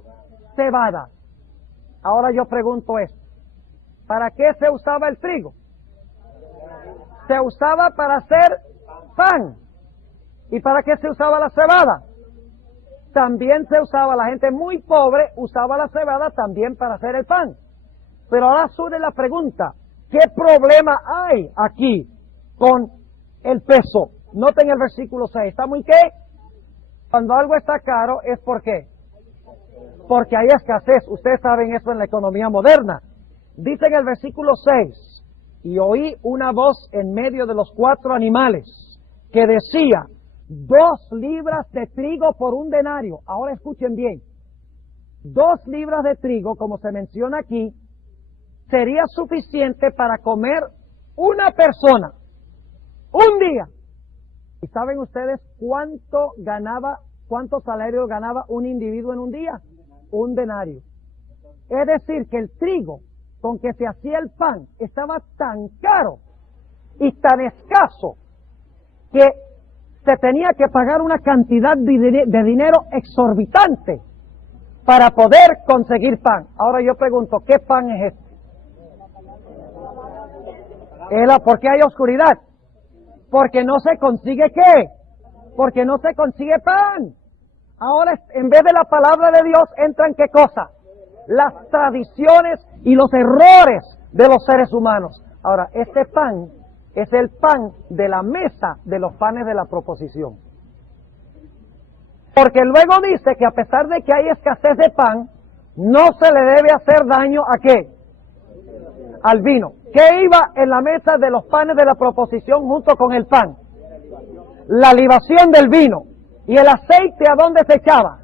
cebada. Ahora yo pregunto esto. ¿Para qué se usaba el trigo? Se usaba para hacer pan. ¿Y para qué se usaba la cebada? También se usaba, la gente muy pobre usaba la cebada también para hacer el pan. Pero ahora surge la pregunta, ¿qué problema hay aquí con el peso? Noten el versículo 6, ¿está muy qué? Cuando algo está caro, ¿es por qué? Porque hay escasez. Ustedes saben eso en la economía moderna. Dice en el versículo 6, y oí una voz en medio de los 4 animales que decía, 2 libras de trigo por un denario. Ahora escuchen bien. 2 libras de trigo, como se menciona aquí, sería suficiente para comer una persona. Un día. ¿Y saben ustedes cuánto salario ganaba un individuo en un día? Un denario. Es decir, que el trigo con que se hacía el pan estaba tan caro y tan escaso que se tenía que pagar una cantidad de dinero exorbitante para poder conseguir pan. Ahora yo pregunto, ¿qué pan es este? ¿Por qué hay oscuridad? Porque no se consigue ¿qué? Porque no se consigue pan. Ahora, en vez de la palabra de Dios, entran ¿qué cosa? Las tradiciones y los errores de los seres humanos. Ahora, este pan es el pan de la mesa de los panes de la proposición. Porque luego dice que a pesar de que hay escasez de pan, no se le debe hacer daño ¿a qué? Al vino. ¿Qué iba en la mesa de los panes de la proposición junto con el pan? La libación del vino. ¿Y el aceite a dónde se echaba?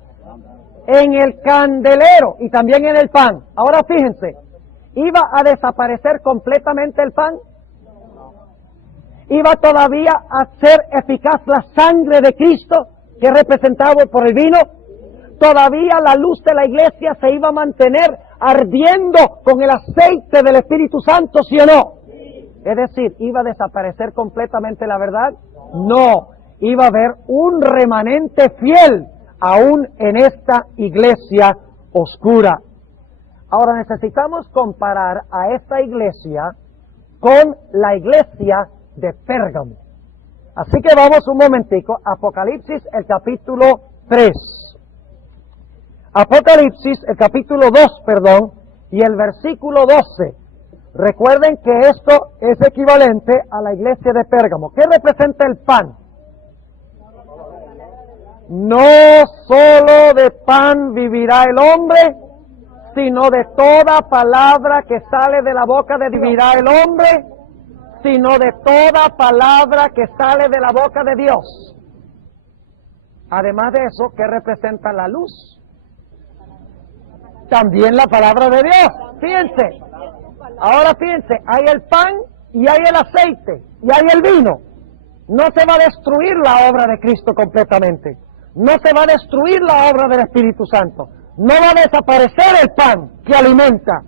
En el candelero y también en el pan. Ahora fíjense, ¿iba a desaparecer completamente el pan? ¿Iba todavía a ser eficaz la sangre de Cristo que es representado por el vino? ¿Todavía la luz de la iglesia se iba a mantener ardiendo con el aceite del Espíritu Santo, sí o no? Es decir, ¿iba a desaparecer completamente la verdad? No, iba a haber un remanente fiel aún en esta iglesia oscura. Ahora necesitamos comparar a esta iglesia con la iglesia de Pérgamo. Así que vamos un momentico, Apocalipsis, el capítulo 3. Apocalipsis, el capítulo 2, y el versículo 12. Recuerden que esto es equivalente a la iglesia de Pérgamo. ¿Qué representa el pan? No solo de pan vivirá el hombre, sino de toda palabra que sale de la boca de Dios. Vivirá el hombre, sino de toda palabra que sale de la boca de Dios. Además de eso, ¿qué representa la luz? También la palabra de Dios. Fíjense. Ahora fíjense, hay el pan y hay el aceite y hay el vino. No se va a destruir la obra de Cristo completamente. No se va a destruir la obra del Espíritu Santo. No va a desaparecer el pan que alimenta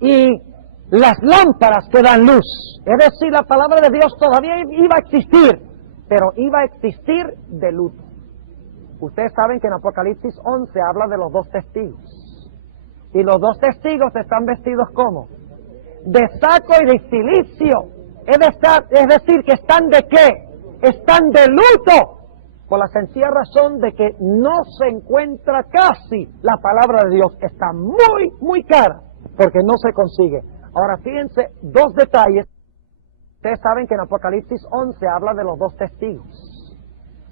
y las lámparas que dan luz. Es decir, la palabra de Dios todavía iba a existir, pero iba a existir de luto. Ustedes saben que en Apocalipsis 11 habla de los dos testigos. Y los dos testigos están vestidos ¿cómo? De saco y de cilicio. Es decir, que están ¿de qué? Están de luto. Por la sencilla razón de que no se encuentra casi la palabra de Dios. Está muy, muy cara, porque no se consigue. Ahora fíjense, dos detalles. Ustedes saben que en Apocalipsis 11 habla de los dos testigos.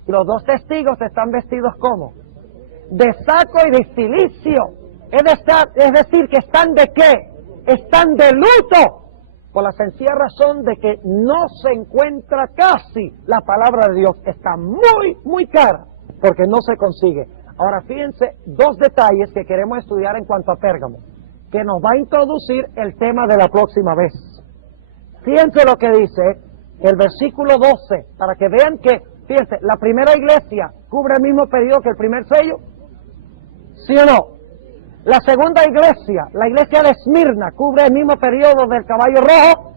Y los dos testigos están vestidos ¿cómo? De saco y de cilicio. Es decir, que están ¿de qué? Están de luto. Por la sencilla razón de que no se encuentra casi la palabra de Dios. Está muy, muy cara, porque no se consigue. Ahora fíjense, dos detalles que queremos estudiar en cuanto a Pérgamo, que nos va a introducir el tema de la próxima vez. Fíjense lo que dice el versículo 12, para que vean que, fíjense, la primera iglesia cubre el mismo periodo que el primer sello, ¿sí o no? La segunda iglesia, la iglesia de Esmirna, cubre el mismo periodo del caballo rojo,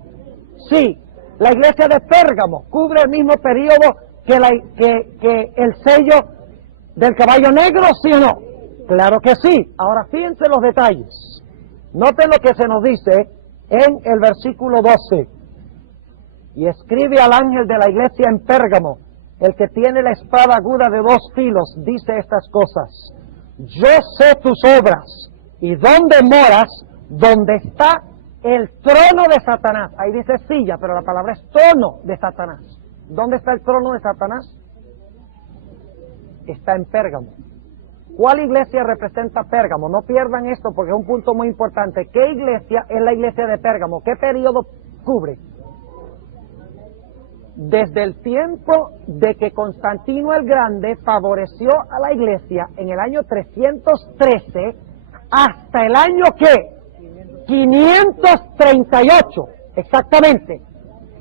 sí. La iglesia de Pérgamo cubre el mismo periodo que el sello del caballo negro, ¿sí o no? Claro que sí. Ahora fíjense los detalles. Noten lo que se nos dice en el versículo 12. Y escribe al ángel de la iglesia en Pérgamo, el que tiene la espada aguda de dos filos, dice estas cosas. Yo sé tus obras y dónde moras, donde está el trono de Satanás. Ahí dice silla, pero la palabra es trono de Satanás. ¿Dónde está el trono de Satanás? Está en Pérgamo. ¿Cuál iglesia representa Pérgamo? No pierdan esto porque es un punto muy importante. ¿Qué iglesia es la iglesia de Pérgamo? ¿Qué periodo cubre? Desde el tiempo de que Constantino el Grande favoreció a la iglesia en el año 313 hasta el año ¿qué? 538, exactamente.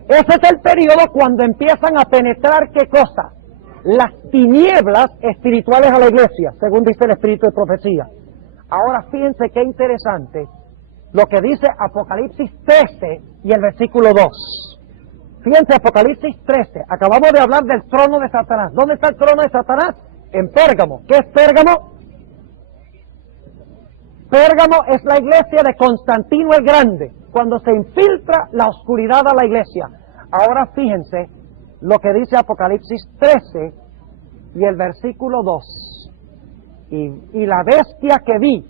Ese es el periodo cuando empiezan a penetrar ¿qué cosa? Las tinieblas espirituales a la iglesia, según dice el espíritu de profecía. Ahora fíjense qué interesante lo que dice Apocalipsis 13 y el versículo 2. Fíjense, Apocalipsis 13, acabamos de hablar del trono de Satanás. ¿Dónde está el trono de Satanás? En Pérgamo. ¿Qué es Pérgamo? Pérgamo es la iglesia de Constantino el Grande, cuando se infiltra la oscuridad a la iglesia. Ahora fíjense lo que dice Apocalipsis 13 y el versículo 2. Y la bestia que vi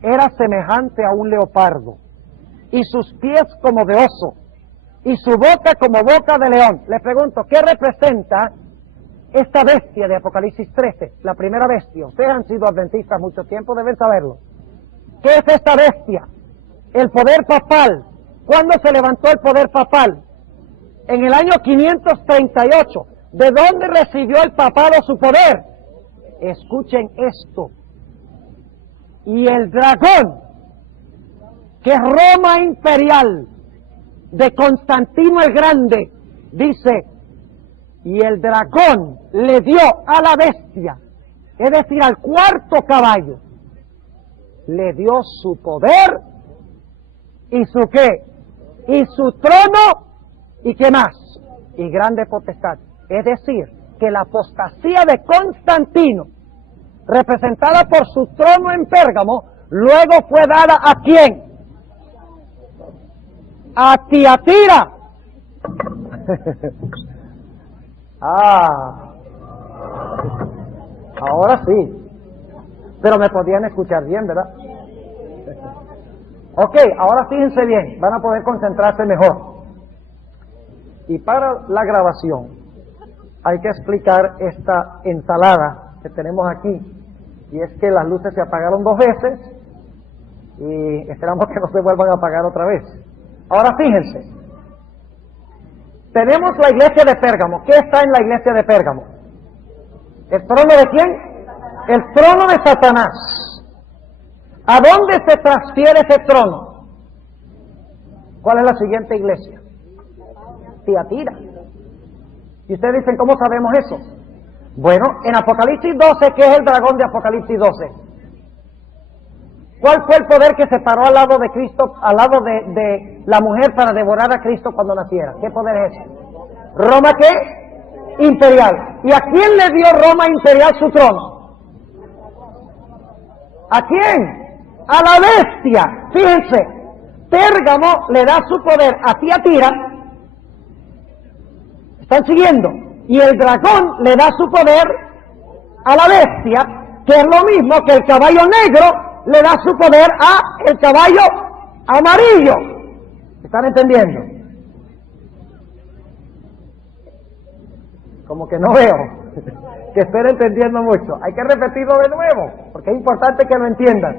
era semejante a un leopardo, y sus pies como de oso, y su boca como boca de león. Les pregunto, ¿qué representa esta bestia de Apocalipsis 13? La primera bestia. Ustedes han sido adventistas mucho tiempo, deben saberlo. ¿Qué es esta bestia? El poder papal. ¿Cuándo se levantó el poder papal? En el año 538. ¿De dónde recibió el papado su poder? Escuchen esto. Y el dragón, que es Roma imperial, de Constantino el Grande, dice, y el dragón le dio a la bestia, es decir, al cuarto caballo, le dio su poder y su qué, y su trono, y qué más, y grande potestad. Es decir, que la apostasía de Constantino, representada por su trono en Pérgamo, luego fue dada ¿a quién? A Tiatira. Ahora sí. Pero me podían escuchar bien, ¿verdad? Ok, ahora fíjense bien, van a poder concentrarse mejor. Y para la grabación hay que explicar esta ensalada que tenemos aquí. Y es que las luces se apagaron 2 veces y esperamos que no se vuelvan a apagar otra vez. Ahora fíjense, tenemos la iglesia de Pérgamo. ¿Qué está en la iglesia de Pérgamo? ¿El trono de quién? El trono de Satanás. ¿A dónde se transfiere ese trono? ¿Cuál es la siguiente iglesia? Tiatira. Y ustedes dicen, ¿cómo sabemos eso? Bueno, en Apocalipsis 12, ¿qué es el dragón de Apocalipsis 12? ¿Cuál fue el poder que se paró al lado de Cristo, al lado de la mujer para devorar a Cristo cuando naciera? ¿Qué poder es ese? ¿Roma qué? Imperial. ¿Y a quién le dio Roma imperial su trono? ¿A quién? A la bestia. Fíjense, Pérgamo le da su poder a Tiatira. ¿Están siguiendo? Y el dragón le da su poder a la bestia, que es lo mismo que el caballo negro le da su poder a el caballo amarillo. ¿Están entendiendo? Como que no veo que estén entendiendo mucho. Hay que repetirlo de nuevo, porque es importante que lo entiendan.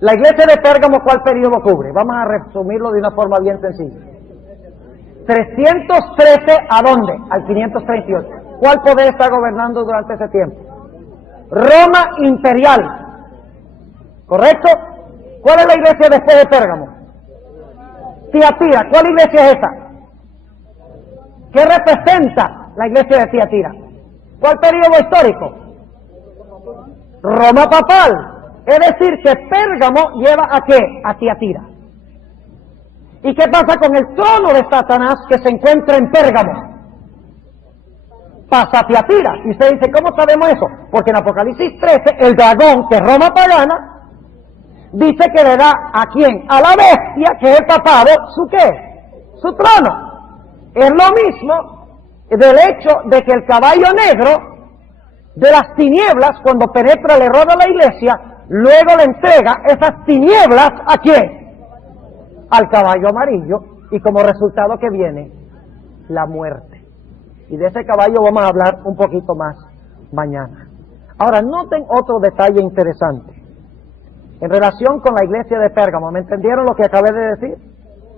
La iglesia de Pérgamo, ¿cuál periodo cubre? Vamos a resumirlo de una forma bien sencilla. 313, ¿a dónde? Al 538. ¿Cuál poder está gobernando durante ese tiempo? Roma imperial. ¿Correcto? ¿Cuál es la iglesia después de Pérgamo? Tiatira. ¿Cuál iglesia es esa? ¿Qué representa la iglesia de Tiatira? ¿Cuál periodo histórico? Roma papal. Es decir, que Pérgamo lleva ¿a qué? A Tiatira. ¿Y qué pasa con el trono de Satanás que se encuentra en Pérgamo? Pasa a Tiatira. Y usted dice, ¿cómo sabemos eso? Porque en Apocalipsis 13, el dragón, que es Roma pagana, dice que le da ¿a quién? A la bestia, que es el papado, ¿su qué? Su trono. Es lo mismo del hecho de que el caballo negro de las tinieblas, cuando penetra el error de la iglesia, luego le entrega esas tinieblas ¿a quién? Al caballo amarillo, y como resultado que viene la muerte. Y de ese caballo vamos a hablar un poquito más mañana. Ahora, noten otro detalle interesante en relación con la iglesia de Pérgamo. ¿Me entendieron lo que acabé de decir?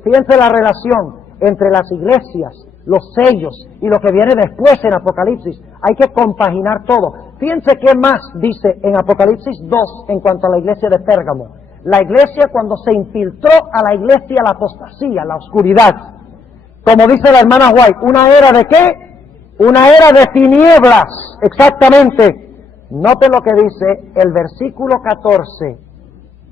Fíjense la relación entre las iglesias, los sellos y lo que viene después en Apocalipsis. Hay que compaginar todo. Fíjense qué más dice en Apocalipsis 2 en cuanto a la iglesia de Pérgamo. La iglesia cuando se infiltró a la iglesia la apostasía, la oscuridad. Como dice la hermana White, ¿una era de qué? Una era de tinieblas, exactamente. Noten lo que dice el versículo 14.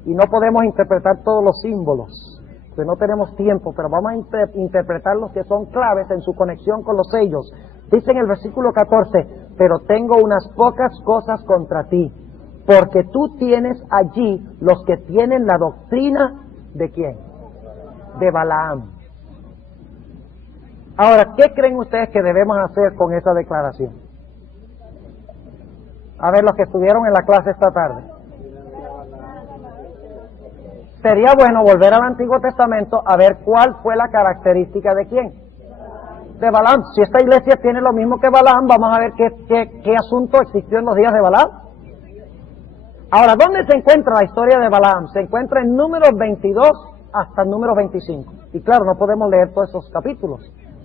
Y no podemos interpretar todos los símbolos, que no tenemos tiempo, pero vamos a interpretar los que son claves en su conexión con los sellos. Dice en el versículo 14, pero tengo unas pocas cosas contra ti, porque tú tienes allí los que tienen la doctrina ¿de quién? De Balaam. Ahora, ¿qué creen ustedes que debemos hacer con esa declaración? A ver, los que estuvieron en la clase esta tarde. Sería bueno volver al Antiguo Testamento a ver cuál fue la característica de quién. De Balaam. Si esta iglesia tiene lo mismo que Balaam, vamos a ver qué asunto existió en los días de Balaam. Ahora, ¿dónde se encuentra la historia de Balaam? Se encuentra en Números 22 hasta Números 25. Y claro, no podemos leer todos esos capítulos,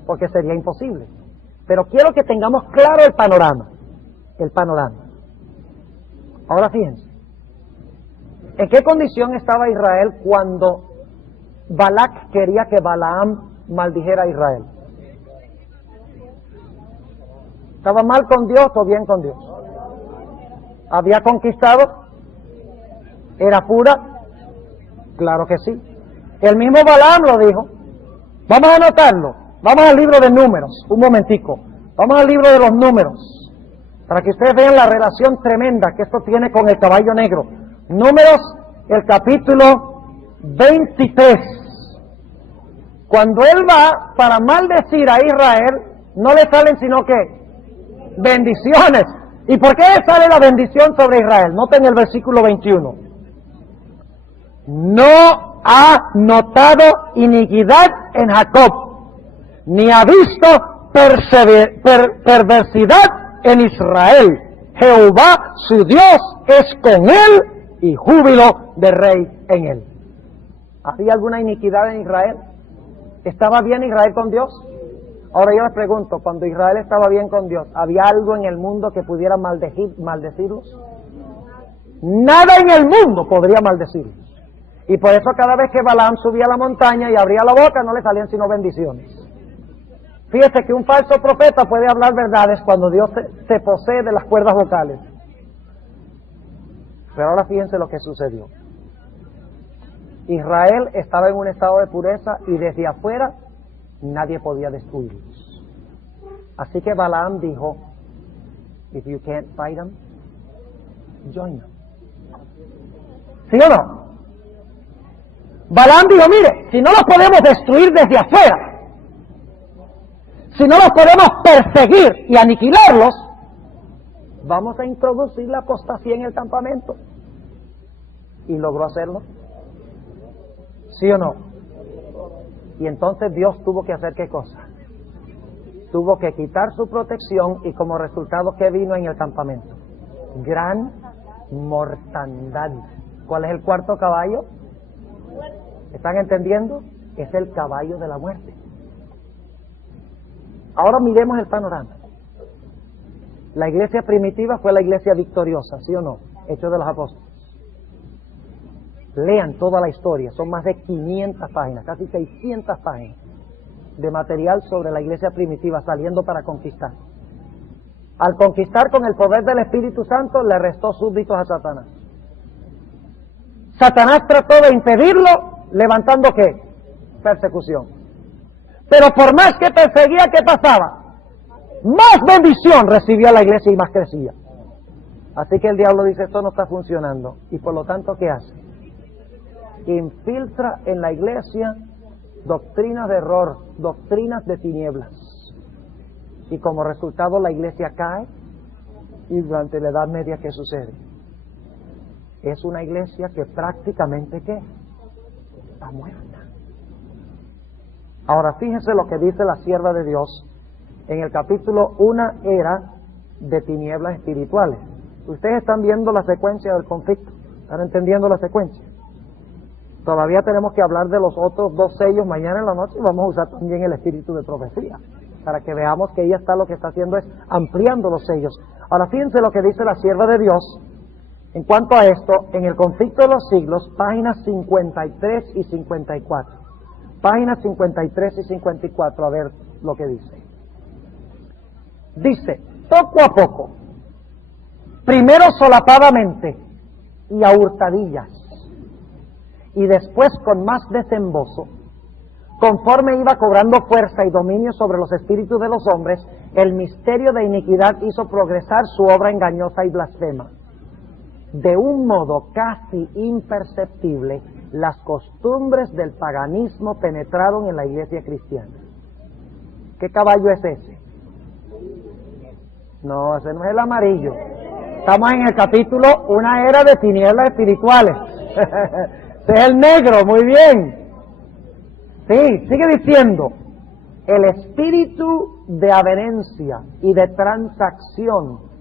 porque sería imposible. Pero quiero que tengamos claro el panorama. El panorama. Ahora fíjense. ¿En qué condición estaba Israel cuando Balac quería que Balaam maldijera a Israel? ¿Estaba mal con Dios o bien con Dios? ¿Había conquistado? ¿Era pura? Claro que sí. El mismo Balaam lo dijo. Vamos a anotarlo. Vamos al libro de Números, un momentico. Vamos al libro de los Números, para que ustedes vean la relación tremenda que esto tiene con el caballo negro. Números, el capítulo 23. Cuando él va para maldecir a Israel, no le salen sino que bendiciones. ¿Y por qué sale la bendición sobre Israel? Noten el versículo 21. No ha notado iniquidad en Jacob, ni ha visto perversidad en Israel. Jehová su Dios es con él, y júbilo de rey en él. ¿Había alguna iniquidad en Israel? ¿Estaba bien Israel con Dios? Ahora yo les pregunto, cuando Israel estaba bien con Dios, ¿había algo en el mundo que pudiera maldecirlos? Nada en el mundo podría maldecirlos. Y por eso cada vez que Balaam subía a la montaña y abría la boca, no le salían sino bendiciones. Fíjese que un falso profeta puede hablar verdades cuando Dios se posee de las cuerdas vocales. Pero ahora fíjense lo que sucedió. Israel estaba en un estado de pureza y desde afuera nadie podía destruirlos. Así que Balaam dijo, if you can't fight them, join them. ¿Sí o no? Balaam dijo, mire, si no los podemos destruir desde afuera, si no los podemos perseguir y aniquilarlos, vamos a introducir la apostasía en el campamento. Y logró hacerlo. ¿Sí o no? Y entonces Dios tuvo que hacer ¿qué cosa? Tuvo que quitar su protección y como resultado, ¿qué vino en el campamento? Gran mortandad. ¿Cuál es el cuarto caballo? ¿Están entendiendo? Es el caballo de la muerte. Ahora miremos el panorama. La iglesia primitiva fue la iglesia victoriosa, ¿sí o no? Hechos de los Apóstoles. Lean toda la historia, son más de 500 páginas, casi 600 páginas de material sobre la iglesia primitiva saliendo para conquistar. Al conquistar con el poder del Espíritu Santo, le restó súbditos a Satanás. Satanás trató de impedirlo, levantando ¿qué? Persecución. Pero por más que perseguía, ¿qué pasaba? Más bendición recibía la iglesia y más crecía. Así que el diablo dice, esto no está funcionando. Y por lo tanto, ¿qué hace? Infiltra en la iglesia doctrinas de error, doctrinas de tinieblas. Y como resultado la iglesia cae. Y durante la Edad Media, ¿qué sucede? Es una iglesia que prácticamente, ¿qué? Está muerta. Ahora fíjense lo que dice la sierva de Dios en el capítulo Una era de tinieblas espirituales. Ustedes están viendo la secuencia del conflicto, están entendiendo la secuencia. Todavía tenemos que hablar de los otros dos sellos mañana en la noche y vamos a usar también el espíritu de profecía para que veamos que ella lo que está haciendo es ampliando los sellos. Ahora fíjense lo que dice la sierva de Dios en cuanto a esto en el conflicto de los siglos, páginas 53 y 54. Páginas 53 y 54, a ver lo que dice. Dice, poco a poco, primero solapadamente y a hurtadillas, y después con más desembozo, conforme iba cobrando fuerza y dominio sobre los espíritus de los hombres, el misterio de iniquidad hizo progresar su obra engañosa y blasfema. De un modo casi imperceptible, las costumbres del paganismo penetraron en la iglesia cristiana. ¿Qué caballo es ese? No, ese no es el amarillo. Estamos en el capítulo Una era de tinieblas espirituales. Ese es el negro, muy bien. Sí, sigue diciendo. El espíritu de avenencia y de transacción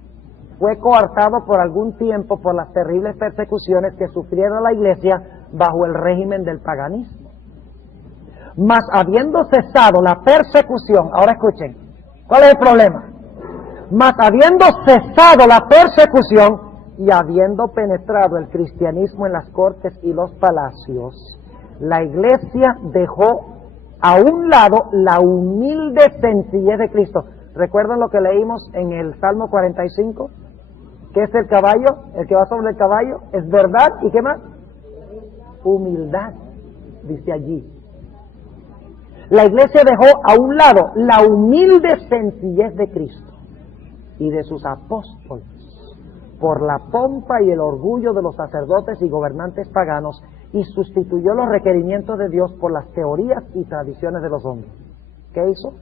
fue coartado por algún tiempo por las terribles persecuciones que sufrieron la iglesia bajo el régimen del paganismo. Mas habiendo cesado la persecución, ahora escuchen, ¿cuál es el problema? Mas habiendo cesado la persecución y habiendo penetrado el cristianismo en las cortes y los palacios, la iglesia dejó a un lado la humilde sencillez de Cristo. ¿Recuerdan lo que leímos en el Salmo 45? ¿Qué es el caballo? El que va sobre el caballo es verdad. ¿Y qué más? Humildad, dice allí. La iglesia dejó a un lado la humilde sencillez de Cristo y de sus apóstoles por la pompa y el orgullo de los sacerdotes y gobernantes paganos y sustituyó los requerimientos de Dios por las teorías y tradiciones de los hombres. ¿Qué hizo?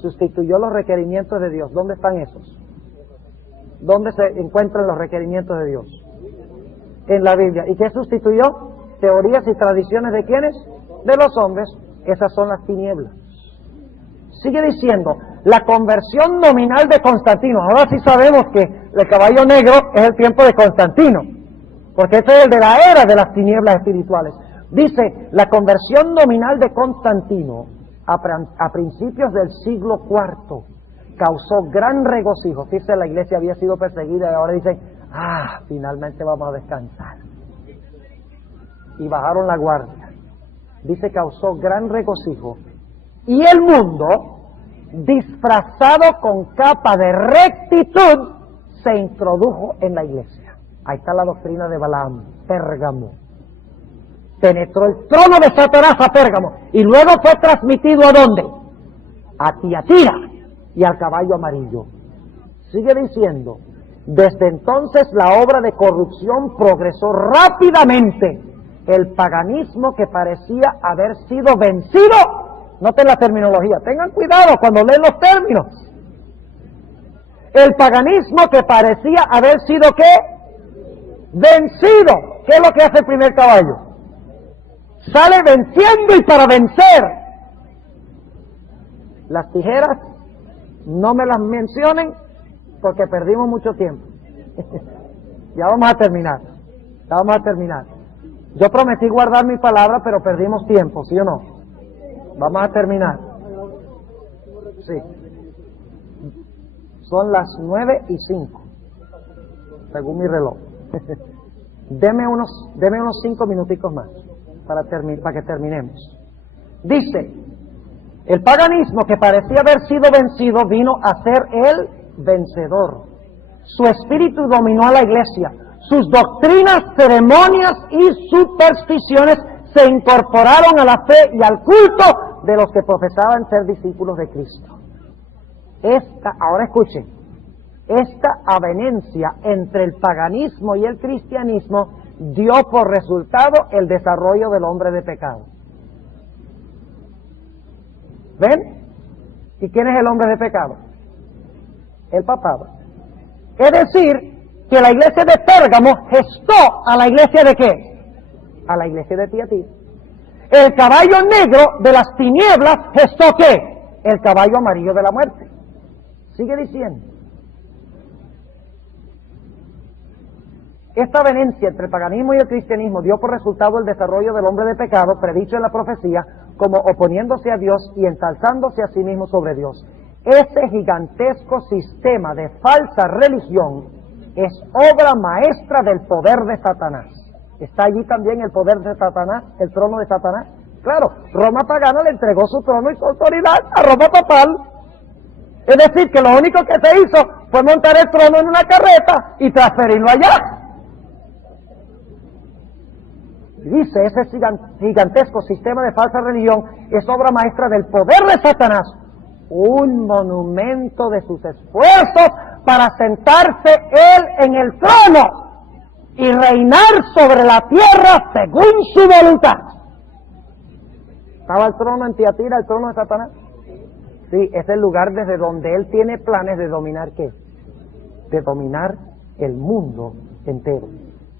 Sustituyó los requerimientos de Dios. ¿Dónde están esos? ¿Dónde se encuentran los requerimientos de Dios? En la Biblia. ¿Y qué sustituyó? Teorías y tradiciones ¿de quiénes? De los hombres. Esas son las tinieblas. Sigue diciendo, la conversión nominal de Constantino. Ahora sí sabemos que el caballo negro es el tiempo de Constantino, porque ese es el de la era de las tinieblas espirituales. Dice, la conversión nominal de Constantino a principios del siglo IV causó gran regocijo. Fíjese, la iglesia había sido perseguida y ahora dicen, finalmente vamos a descansar. Y bajaron la guardia. Dice, causó gran regocijo. Y el mundo disfrazado con capa de rectitud, se introdujo en la iglesia. Ahí está la doctrina de Balaam, Pérgamo. Penetró el trono de Satanás a Pérgamo y luego fue transmitido ¿a dónde? A Tiatira y al caballo amarillo. Sigue diciendo, desde entonces la obra de corrupción progresó rápidamente. El paganismo que parecía haber sido vencido, noten la terminología, tengan cuidado cuando leen los términos. El paganismo que parecía haber sido ¿qué? Vencido. ¿Qué es lo que hace el primer caballo? Sale venciendo y para vencer. Las tijeras no me las mencionen porque perdimos mucho tiempo. Ya vamos a terminar. Ya vamos a terminar. Yo prometí guardar mi palabra, pero perdimos tiempo, ¿sí o no? Vamos a terminar. Sí. Son las 9:05, según mi reloj. Deme unos 5 minuticos más para que terminemos. Dice, el paganismo que parecía haber sido vencido vino a ser el vencedor. Su espíritu dominó a la iglesia. Sus doctrinas, ceremonias y supersticiones se incorporaron a la fe y al culto de los que profesaban ser discípulos de Cristo. Ahora escuchen, esta avenencia entre el paganismo y el cristianismo dio por resultado el desarrollo del hombre de pecado. ¿Ven? ¿Y quién es el hombre de pecado? El papado. Es decir, que la iglesia de Pérgamo gestó a la iglesia de ¿qué? A la iglesia de Tiatira. El caballo negro de las tinieblas gestó ¿qué? El caballo amarillo de la muerte. Sigue diciendo. Esta avenencia entre el paganismo y el cristianismo dio por resultado el desarrollo del hombre de pecado, predicho en la profecía, como oponiéndose a Dios y ensalzándose a sí mismo sobre Dios. Ese gigantesco sistema de falsa religión es obra maestra del poder de Satanás. ¿Está allí también el poder de Satanás, el trono de Satanás? Claro, Roma pagana le entregó su trono y su autoridad a Roma papal. Es decir, que lo único que se hizo fue montar el trono en una carreta y transferirlo allá. Dice, ese gigantesco sistema de falsa religión es obra maestra del poder de Satanás, un monumento de sus esfuerzos para sentarse él en el trono y reinar sobre la tierra según su voluntad. ¿Estaba el trono en Tiatira, el trono de Satanás? Sí, es el lugar desde donde él tiene planes de dominar ¿qué? De dominar el mundo entero.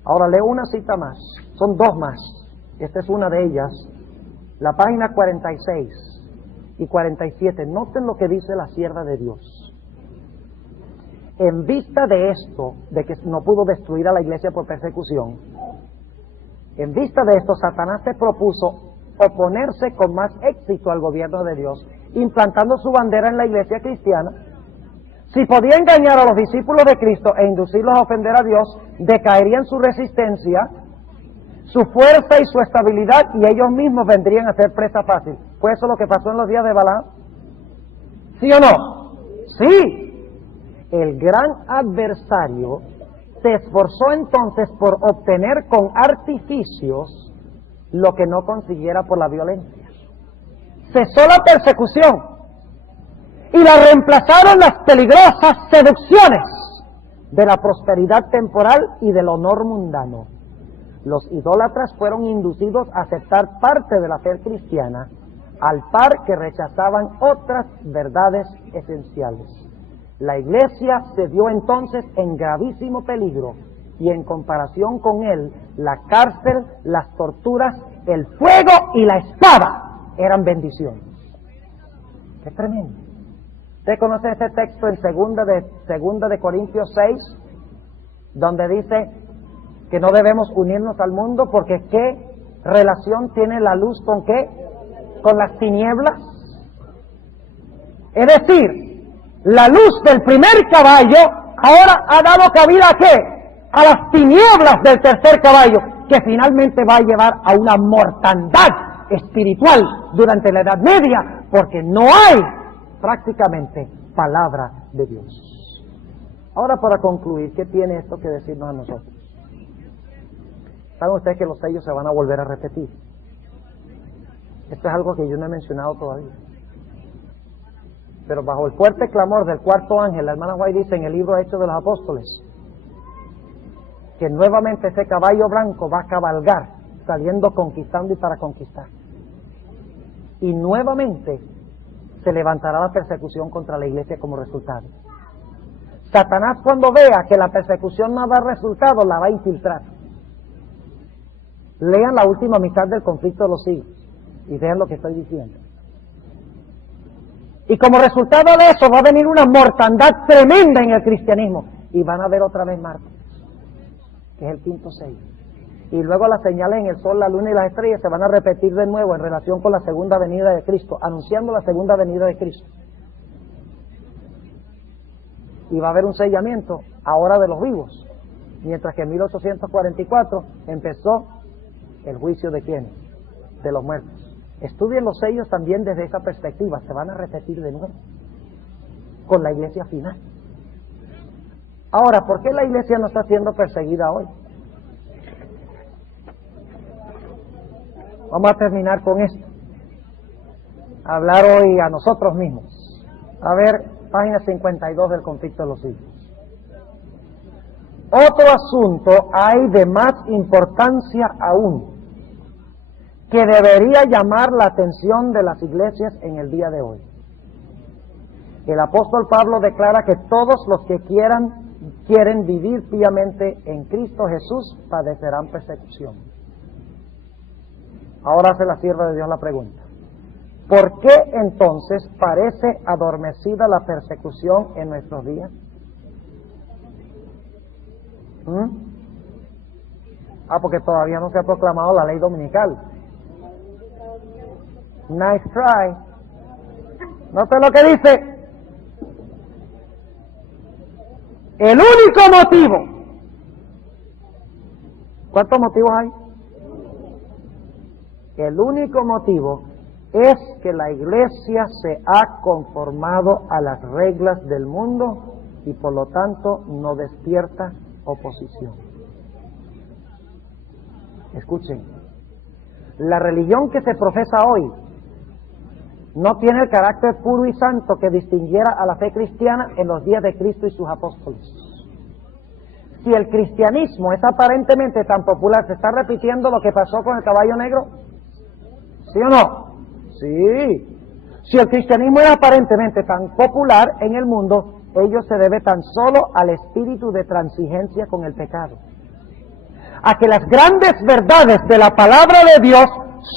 Ahora leo una cita más, son 2 más. Esta es una de ellas, la página 46 y 47. Noten lo que dice la sierva de Dios. En vista de esto, de que no pudo destruir a la iglesia por persecución, en vista de esto, Satanás se propuso oponerse con más éxito al gobierno de Dios, implantando su bandera en la iglesia cristiana. Si podía engañar a los discípulos de Cristo e inducirlos a ofender a Dios, decaería en su resistencia, su fuerza y su estabilidad, y ellos mismos vendrían a ser presa fácil. ¿Fue eso lo que pasó en los días de Balaam? ¿Sí o no? Sí. El gran adversario se esforzó entonces por obtener con artificios lo que no consiguiera por la violencia. Cesó la persecución y la reemplazaron las peligrosas seducciones de la prosperidad temporal y del honor mundano. Los idólatras fueron inducidos a aceptar parte de la fe cristiana, al par que rechazaban otras verdades esenciales. La iglesia se vio entonces en gravísimo peligro, y en comparación con él, la cárcel, las torturas, el fuego y la espada eran bendiciones. ¡Qué tremendo! ¿Usted conoce este texto en segunda de Corintios 6, donde dice que no debemos unirnos al mundo porque ¿qué relación tiene la luz con qué? Con las tinieblas. Es decir, la luz del primer caballo ahora ha dado cabida ¿a qué? A las tinieblas del tercer caballo, que finalmente va a llevar a una mortandad espiritual durante la Edad Media, porque no hay prácticamente palabra de Dios. Ahora, para concluir, ¿qué tiene esto que decirnos a nosotros? ¿Saben ustedes que los sellos se van a volver a repetir? Esto es algo que yo no he mencionado todavía. Pero bajo el fuerte clamor del cuarto ángel, la hermana White dice en el libro Hechos de los Apóstoles, que nuevamente ese caballo blanco va a cabalgar, saliendo conquistando y para conquistar. Y nuevamente se levantará la persecución contra la iglesia como resultado. Satanás, cuando vea que la persecución no da resultado, la va a infiltrar. Lean la última mitad del conflicto de los siglos y vean lo que estoy diciendo. Y como resultado de eso va a venir una mortandad tremenda en el cristianismo y van a ver otra vez Marte, que es el quinto sello. Y luego las señales en el sol, la luna y las estrellas se van a repetir de nuevo en relación con la segunda venida de Cristo, anunciando la segunda venida de Cristo. Y va a haber un sellamiento ahora de los vivos, mientras que en 1844 empezó el juicio de ¿quiénes? De los muertos. Estudien los sellos también desde esa perspectiva, se van a repetir de nuevo con la iglesia final. Ahora, ¿por qué la iglesia no está siendo perseguida hoy? Vamos a terminar con esto. Hablar hoy a nosotros mismos. A ver, página 52 del conflicto de los siglos. Otro asunto hay de más importancia aún, que debería llamar la atención de las iglesias en el día de hoy. El apóstol Pablo declara que todos los que quieren vivir piamente en Cristo Jesús padecerán persecución. Ahora hace la sierva de Dios la pregunta: ¿por qué entonces parece adormecida la persecución en nuestros días? Porque todavía no se ha proclamado la ley dominical. Nice try. Noten lo que dice. El único motivo. ¿Cuántos motivos hay? El único motivo es que la iglesia se ha conformado a las reglas del mundo y por lo tanto no despierta oposición. Escuchen, la religión que se profesa hoy no tiene el carácter puro y santo que distinguiera a la fe cristiana en los días de Cristo y sus apóstoles. Si el cristianismo es aparentemente tan popular, ¿se está repitiendo lo que pasó con el caballo negro? ¿Sí o no? Sí. Si el cristianismo es aparentemente tan popular en el mundo, ello se debe tan solo al espíritu de transigencia con el pecado, a que las grandes verdades de la palabra de Dios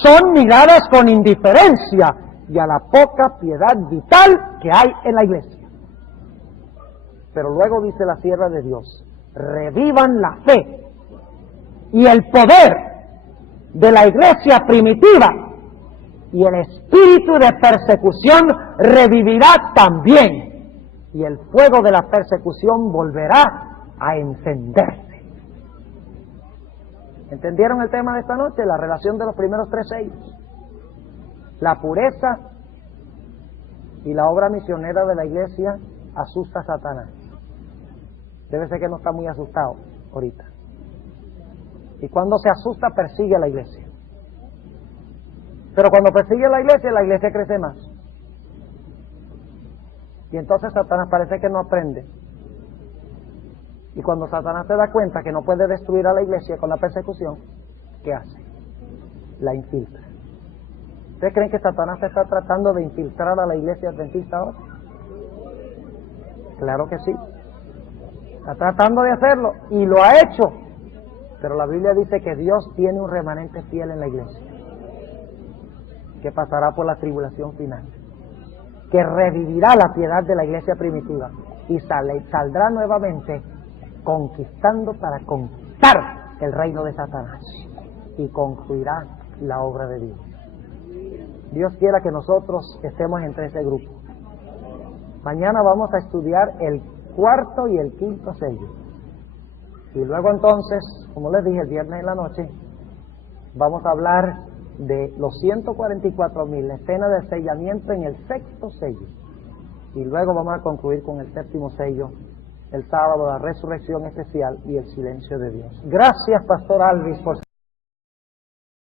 son miradas con indiferencia y a la poca piedad vital que hay en la iglesia. Pero luego dice la sierva de Dios: revivan la fe y el poder de la iglesia primitiva, y el espíritu de persecución revivirá también, y el fuego de la persecución volverá a encenderse. ¿Entendieron el tema de esta noche? La relación de los primeros tres sellos. La pureza y la obra misionera de la iglesia asusta a Satanás. Debe ser que no está muy asustado ahorita. Y cuando se asusta, persigue a la iglesia. Pero cuando persigue a la iglesia crece más. Y entonces Satanás parece que no aprende. Y cuando Satanás se da cuenta que no puede destruir a la iglesia con la persecución, ¿qué hace? La infiltra. ¿Ustedes creen que Satanás está tratando de infiltrar a la iglesia adventista ahora? Claro que sí. Está tratando de hacerlo y lo ha hecho. Pero la Biblia dice que Dios tiene un remanente fiel en la iglesia, que pasará por la tribulación final, que revivirá la piedad de la iglesia primitiva y saldrá nuevamente conquistando para conquistar el reino de Satanás y concluirá la obra de Dios. Dios quiera que nosotros estemos entre ese grupo. Mañana vamos a estudiar el cuarto y el quinto sello. Y luego entonces, como les dije el viernes en la noche, vamos a hablar de los 144,000, la escena del sellamiento en el sexto sello. y luego vamos a concluir con el séptimo sello, el sábado, la resurrección especial y el silencio de Dios. Gracias, Pastor Alvis, por